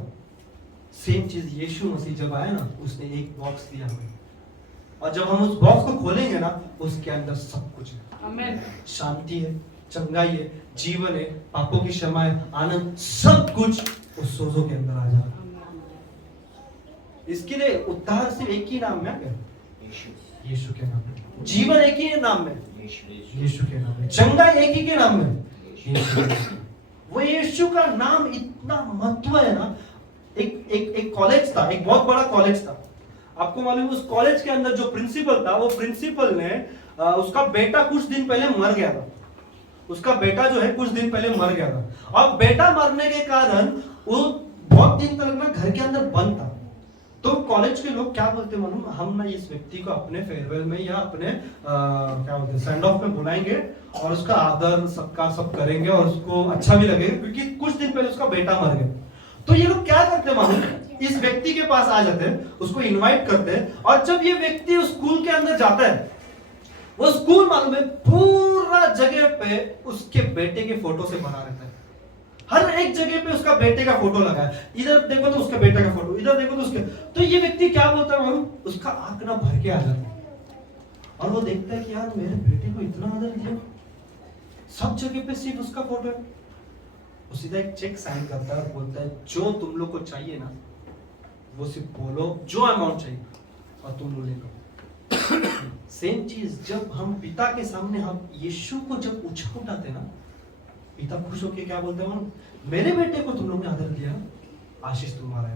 सेम चीज यीशु मसीह जब आया ना, उसने एक बॉक्स दिया हमें, और जब हम उस बॉक्स को खोलेंगे ना, उसके अंदर सब कुछ है। आमीन। शांति है, चंगाई है, जीवन है, पापों की क्षमा है, आनंद, सब कुछ उस सोजो के अंदर आ जाता है। इसके लिए उद्धार सिर्फ एक ही नाम में है, यीशु के नाम में। जीवन एक ही नाम में, यीशु के नाम में। चंगाई एक ही के नाम में, यीशु के नाम में। वो यीशु का नाम इतना महत्व है ना। एक कॉलेज था, एक बहुत बड़ा कॉलेज था। आपको मालूम है उस कॉलेज के अंदर जो प्रिंसिपल था, वो प्रिंसिपल ने उसका बेटा कुछ दिन पहले मर गया था। उसका बेटा जो है कुछ दिन पहले मर गया था, और बेटा मरने के कारण वो बहुत दिन तक ना घर के अंदर बंद था। तो कॉलेज के लोग क्या बोलते मालूम, हम ना इस व्यक्ति को अपने फेयरवेल में या अपने क्या बोलते सेंड ऑफ में बुलाएंगे, और उसका आदर सबका सब करेंगे, और उसको अच्छा भी लगेगा, क्योंकि कुछ दिन पहले उसका बेटा मर गया। तो ये लोग क्या करते मालूम, इस व्यक्ति के पास आ जाते हैं, उसको इनवाइट करते हैं, और जब ये व्यक्ति उस स्कूल के अंदर जाता है, वो स्कूल मालूम है पूरा जगह पे उसके बेटे के फोटो से भरा रहता है। हर एक जगह पे उसका बेटे का फोटो लगा है। इधर देखो तो उसके बेटे का फोटो, इधर देखो तो उसके। तो ये व्यक्ति क्या बोलता है मालूम, उसका आंख ना भर के आ जाता है, और वो देखता है कि यार मेरे बेटे को इतना आदर दिया, सब जगह पे सिर्फ उसका फोटो है। वो सीधा एक चेक साइन करता है और बोलता है जो तुम लोग को चाहिए ना, वो सिर्फ बोलो जो अमाउंट चाहिए और तुम लोग ले लो। सेम चीज जब हम पिता के सामने हम यीशु को जब ऊंचा उठाते ना, पिता खुश होकर क्या बोलते हैं, मेरे बेटे को तुम लोग ने आदर दिया, आशीष तुम्हारा है।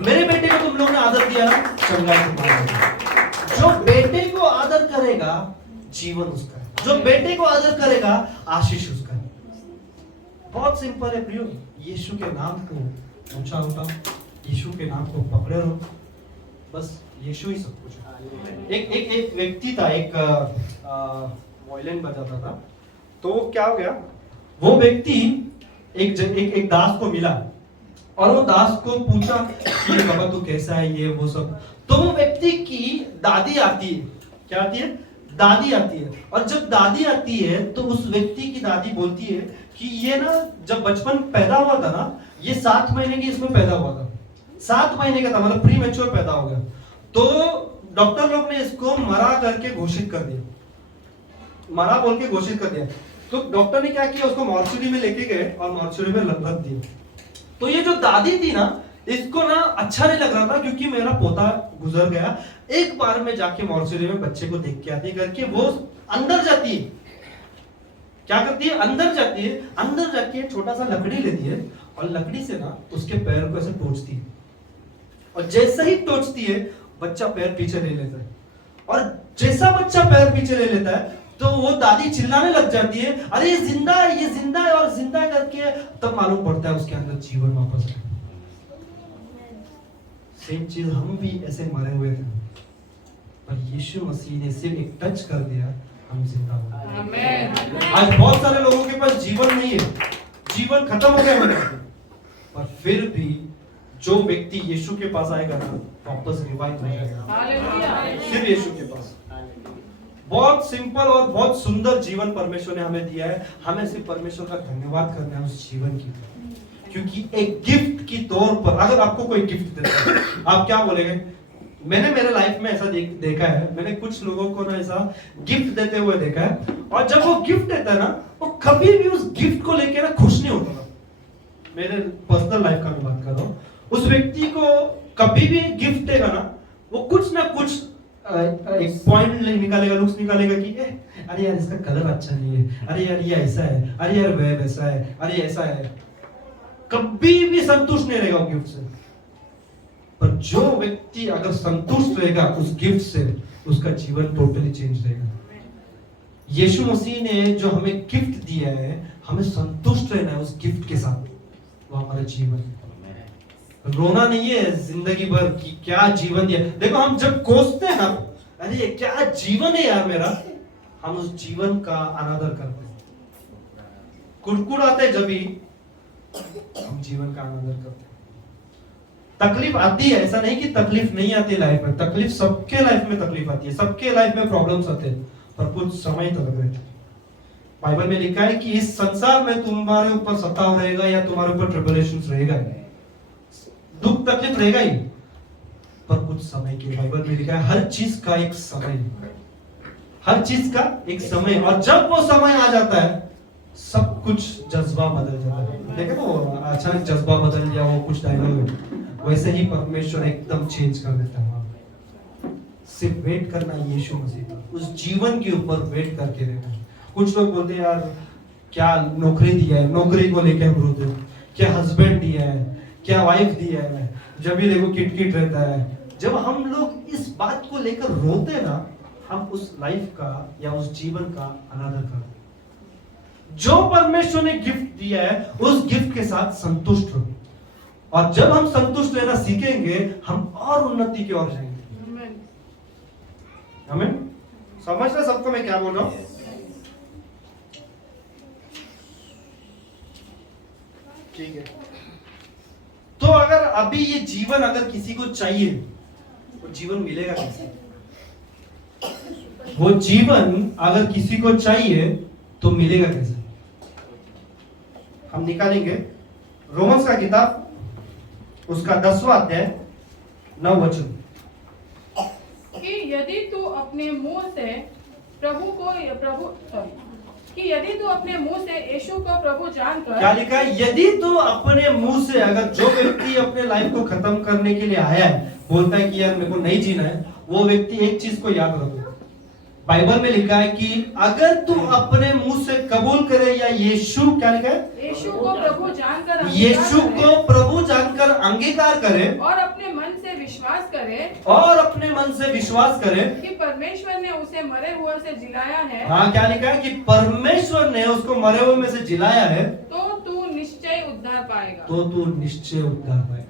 मेरे बेटे को तुम लोग ने आदर दिया ना, चंगाई तुम्हारा है। जो बेटे को आदर करेगा जीवन उसका है, जो बेटे को आदर करेगा आशीष उसका है। बहुत सिंपल है प्रियो, यीशु के नाम को ऊंचा उठाओ, यीशु के नाम को पकड़े रहो, बस यीशु ही सब कुछ है। एक व्यक्ति था, एक वायलिन बजाता था। तो क्या हो गया, वो व्यक्ति एक दास को मिला, और वो दास को पूछा कि बाबा तू कैसा है, ये वो सब। तो वो व्यक्ति की दादी आती है, क्या आती है, दादी आती है। और जब दादी आती है तो उस व्यक्ति की दादी बोलती है कि ये ना जब बचपन पैदा हुआ था ना, ये 7 महीने की इसमें पैदा हुआ था, 7 महीने का था, मतलब प्री मैच्योर पैदा हो गया। तो डॉक्टर लोग ने इसको मरा करके घोषित कर दिया, मरा बोल के घोषित कर दिया। तो डॉक्टर ने क्या किया, उसको मॉर्चुरी में लेके गए और मॉर्चुरी में रख दिया। तो ये जो दादी थी ना, इसको ना अच्छा नहीं लग रहा था क्योंकि मेरा पोता गुजर गया, एक बार में जाके मॉर्चुरी में बच्चे को देख के आती करके वो अंदर जाती है। क्या करती है, अंदर जाती है, अंदर जाके छोटा सा लकड़ी लेती है और लकड़ी से ना उसके पैर को ऐसे टोचती है, और जैसे ही टोचती है बच्चा पैर पीछे ले लेता है, और जैसा बच्चा पैर पीछे ले लेता है तो वो दादी चिल्लाने लग जाती है, अरे ये जिंदा है, ये जिंदा है, और जिंदा करके तब मालूम पड़ता है उसके अंदर जीवन वापस है। सेम चीज हम भी ऐसे मरे हुए थे, पर यीशु मसीह ने सिर्फ एक टच कर दिया, हम जिंदा हो गए। आमीन। आज बहुत सारे लोगों के पास जीवन नहीं है, जीवन खत्म हो गया उनका, पर फिर भी जो व्यक्ति यीशु के पास आएगा ना, वापस रिवाइव हो जाएगा। हालेलुया। सिर्फ यीशु के पास। बहुत सिंपल और बहुत सुंदर जीवन परमेश्वर ने हमें दिया है, हमें सिर्फ परमेश्वर का धन्यवाद करना है उस जीवन की, क्योंकि एक गिफ्ट की तौर पर अगर आपको कोई गिफ्ट देता है, आप क्या बोलेंगे? मैंने मेरे लाइफ में ऐसा देखा है, मैंने कुछ लोगों को ना ऐसा गिफ्ट देते हुए देखा है, और जब वो गिफ्ट देता है ना, वो कभी भी उस गिफ्ट को लेके ना खुश नहीं होता। मेरे पर्सनल लाइफ का मैं बात कर रहा हूँ, उस व्यक्ति को कभी भी गिफ्ट देगा ना, वो कुछ ना कुछ एक पॉइंट निकालेगा, लुक्स निकालेगा कि अरे यार इसका कलर अच्छा नहीं है, अरे यार ये ऐसा है, अरे यार वह वैसा है, अरे ऐसा है। कभी भी संतुष्ट नहीं रहेगा गिफ्ट से। पर जो व्यक्ति अगर संतुष्ट रहेगा उस गिफ्ट से, उसका जीवन टोटली चेंज रहेगा। यीशु मसीह ने जो हमें गिफ्ट दिया है, हमें संतुष्ट रहना है उस गिफ्ट के साथ, वो हमारा जीवन। रोना नहीं है जिंदगी भर कि क्या जीवन दिया। देखो हम जब कोसते हैं ना, अरे क्या जीवन है यार मेरा, हम उस जीवन का अनादर करते हैं, कुड़कुड़ाते जब भी हम जीवन का अनादर करते हैं। तकलीफ आती है, ऐसा नहीं कि तकलीफ नहीं आती लाइफ में, तकलीफ सबके लाइफ में तकलीफ आती है, सबके लाइफ में प्रॉब्लम्स आते हैं, पर कुछ समय तक रहते हैं। बाइबल में लिखा है कि इस संसार में तुम्हारे ऊपर सताव रहेगा या तुम्हारे ऊपर ट्रिबुलेशंस रहेगा, दुख तकलीफ रहेगा ही, पर कुछ समय के। बाइबल में लिखा है हर चीज का एक समय, हर चीज का एक समय, और जब वो समय आ जाता है सब कुछ जज्बा बदल जाता है। देखे वो अचानक जज्बा बदल गया, वो कुछ डायलॉग, वैसे ही परमेश्वर एकदम चेंज कर देता है। सिर्फ वेट करना यीशु मसीह का, उस जीवन के ऊपर वेट करके रहना। कुछ लोग बोलते हैं यार क्या नौकरी दिया है, नौकरी को लेके हम रोते हैं, क्या हस्बैंड दिया है, क्या वाइफ दिया है, जब भी देखो किटकिट रहता है। जब हम लोग इस बात को लेकर रोते हैं ना, हम उस लाइफ का या उस जीवन का अनादर करते हैं। जो परमेश्वर ने गिफ्ट दिया है उस गिफ्ट के साथ संतुष्ट रहो, और जब हम संतुष्ट रहना सीखेंगे हम और उन्नति की ओर जाएंगे। हमें समझ रहे सबको मैं क्या बोल रहा हूं? ठीक है। तो अगर अभी ये जीवन अगर किसी को चाहिए, वो जीवन मिलेगा कैसे? वो जीवन अगर किसी को चाहिए तो मिलेगा कैसे? हम निकालेंगे रोमन्स का किताब, उसका 10वां अध्याय 9 वचन, कि यदि तू अपने मुंह से कि यदि तू अपने मुंह से यीशु को प्रभु जानकर, क्या लिखा है? यदि तू अपने मुंह से, अगर जो व्यक्ति अपने लाइफ को खत्म करने के लिए आया है, बोलता है कि यार मेरे को नहीं जीना है, वो व्यक्ति एक चीज को याद रखो, बाइबल में लिखा है कि अगर तू अपने मुंह से कबूल करे, या यीशु, क्या लिखा है? यीशु को प्रभु जानकर, यीशु को प्रभु जानकर अंगीकार करे, और अपने मन से विश्वास करे, और अपने मन से विश्वास करे कि परमेश्वर ने उसे मरे हुए से जिलाया है। हाँ, क्या लिखा है? कि परमेश्वर ने उसको मरे हुए में से जिलाया है, तो तू निश्चय उद्धार पाएगा। तो तू निश्चय उद्धार पाएगा।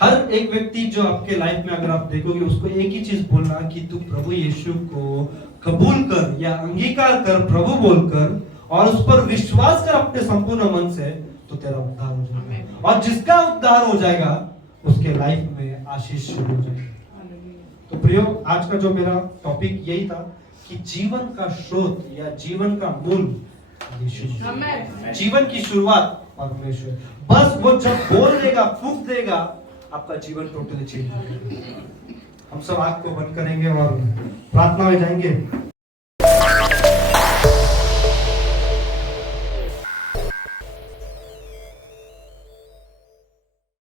हर एक व्यक्ति जो आपके लाइफ में अगर आप देखोगे, उसको एक ही चीज बोलना कि तू प्रभु यीशु को कबूल कर या अंगीकार कर, प्रभु बोलकर, और उस पर विश्वास कर अपने संपूर्ण मन से, तो तेरा उद्धार हो जाएगा। और जिसका उद्धार हो जाएगा उसके लाइफ में आशीष शुरू हो जाएगी। तो प्रियो, आज का जो मेरा टॉपिक यही था कि जीवन का स्रोत या जीवन का मूल यीशु, जीवन की शुरुआत परमेश्वर। बस वो जब बोल देगा, फूंक देगा, आपका जीवन टोटली चेंज हो जाएगा। हम सब आंख को बंद करेंगे और प्रार्थना में जाएंगे।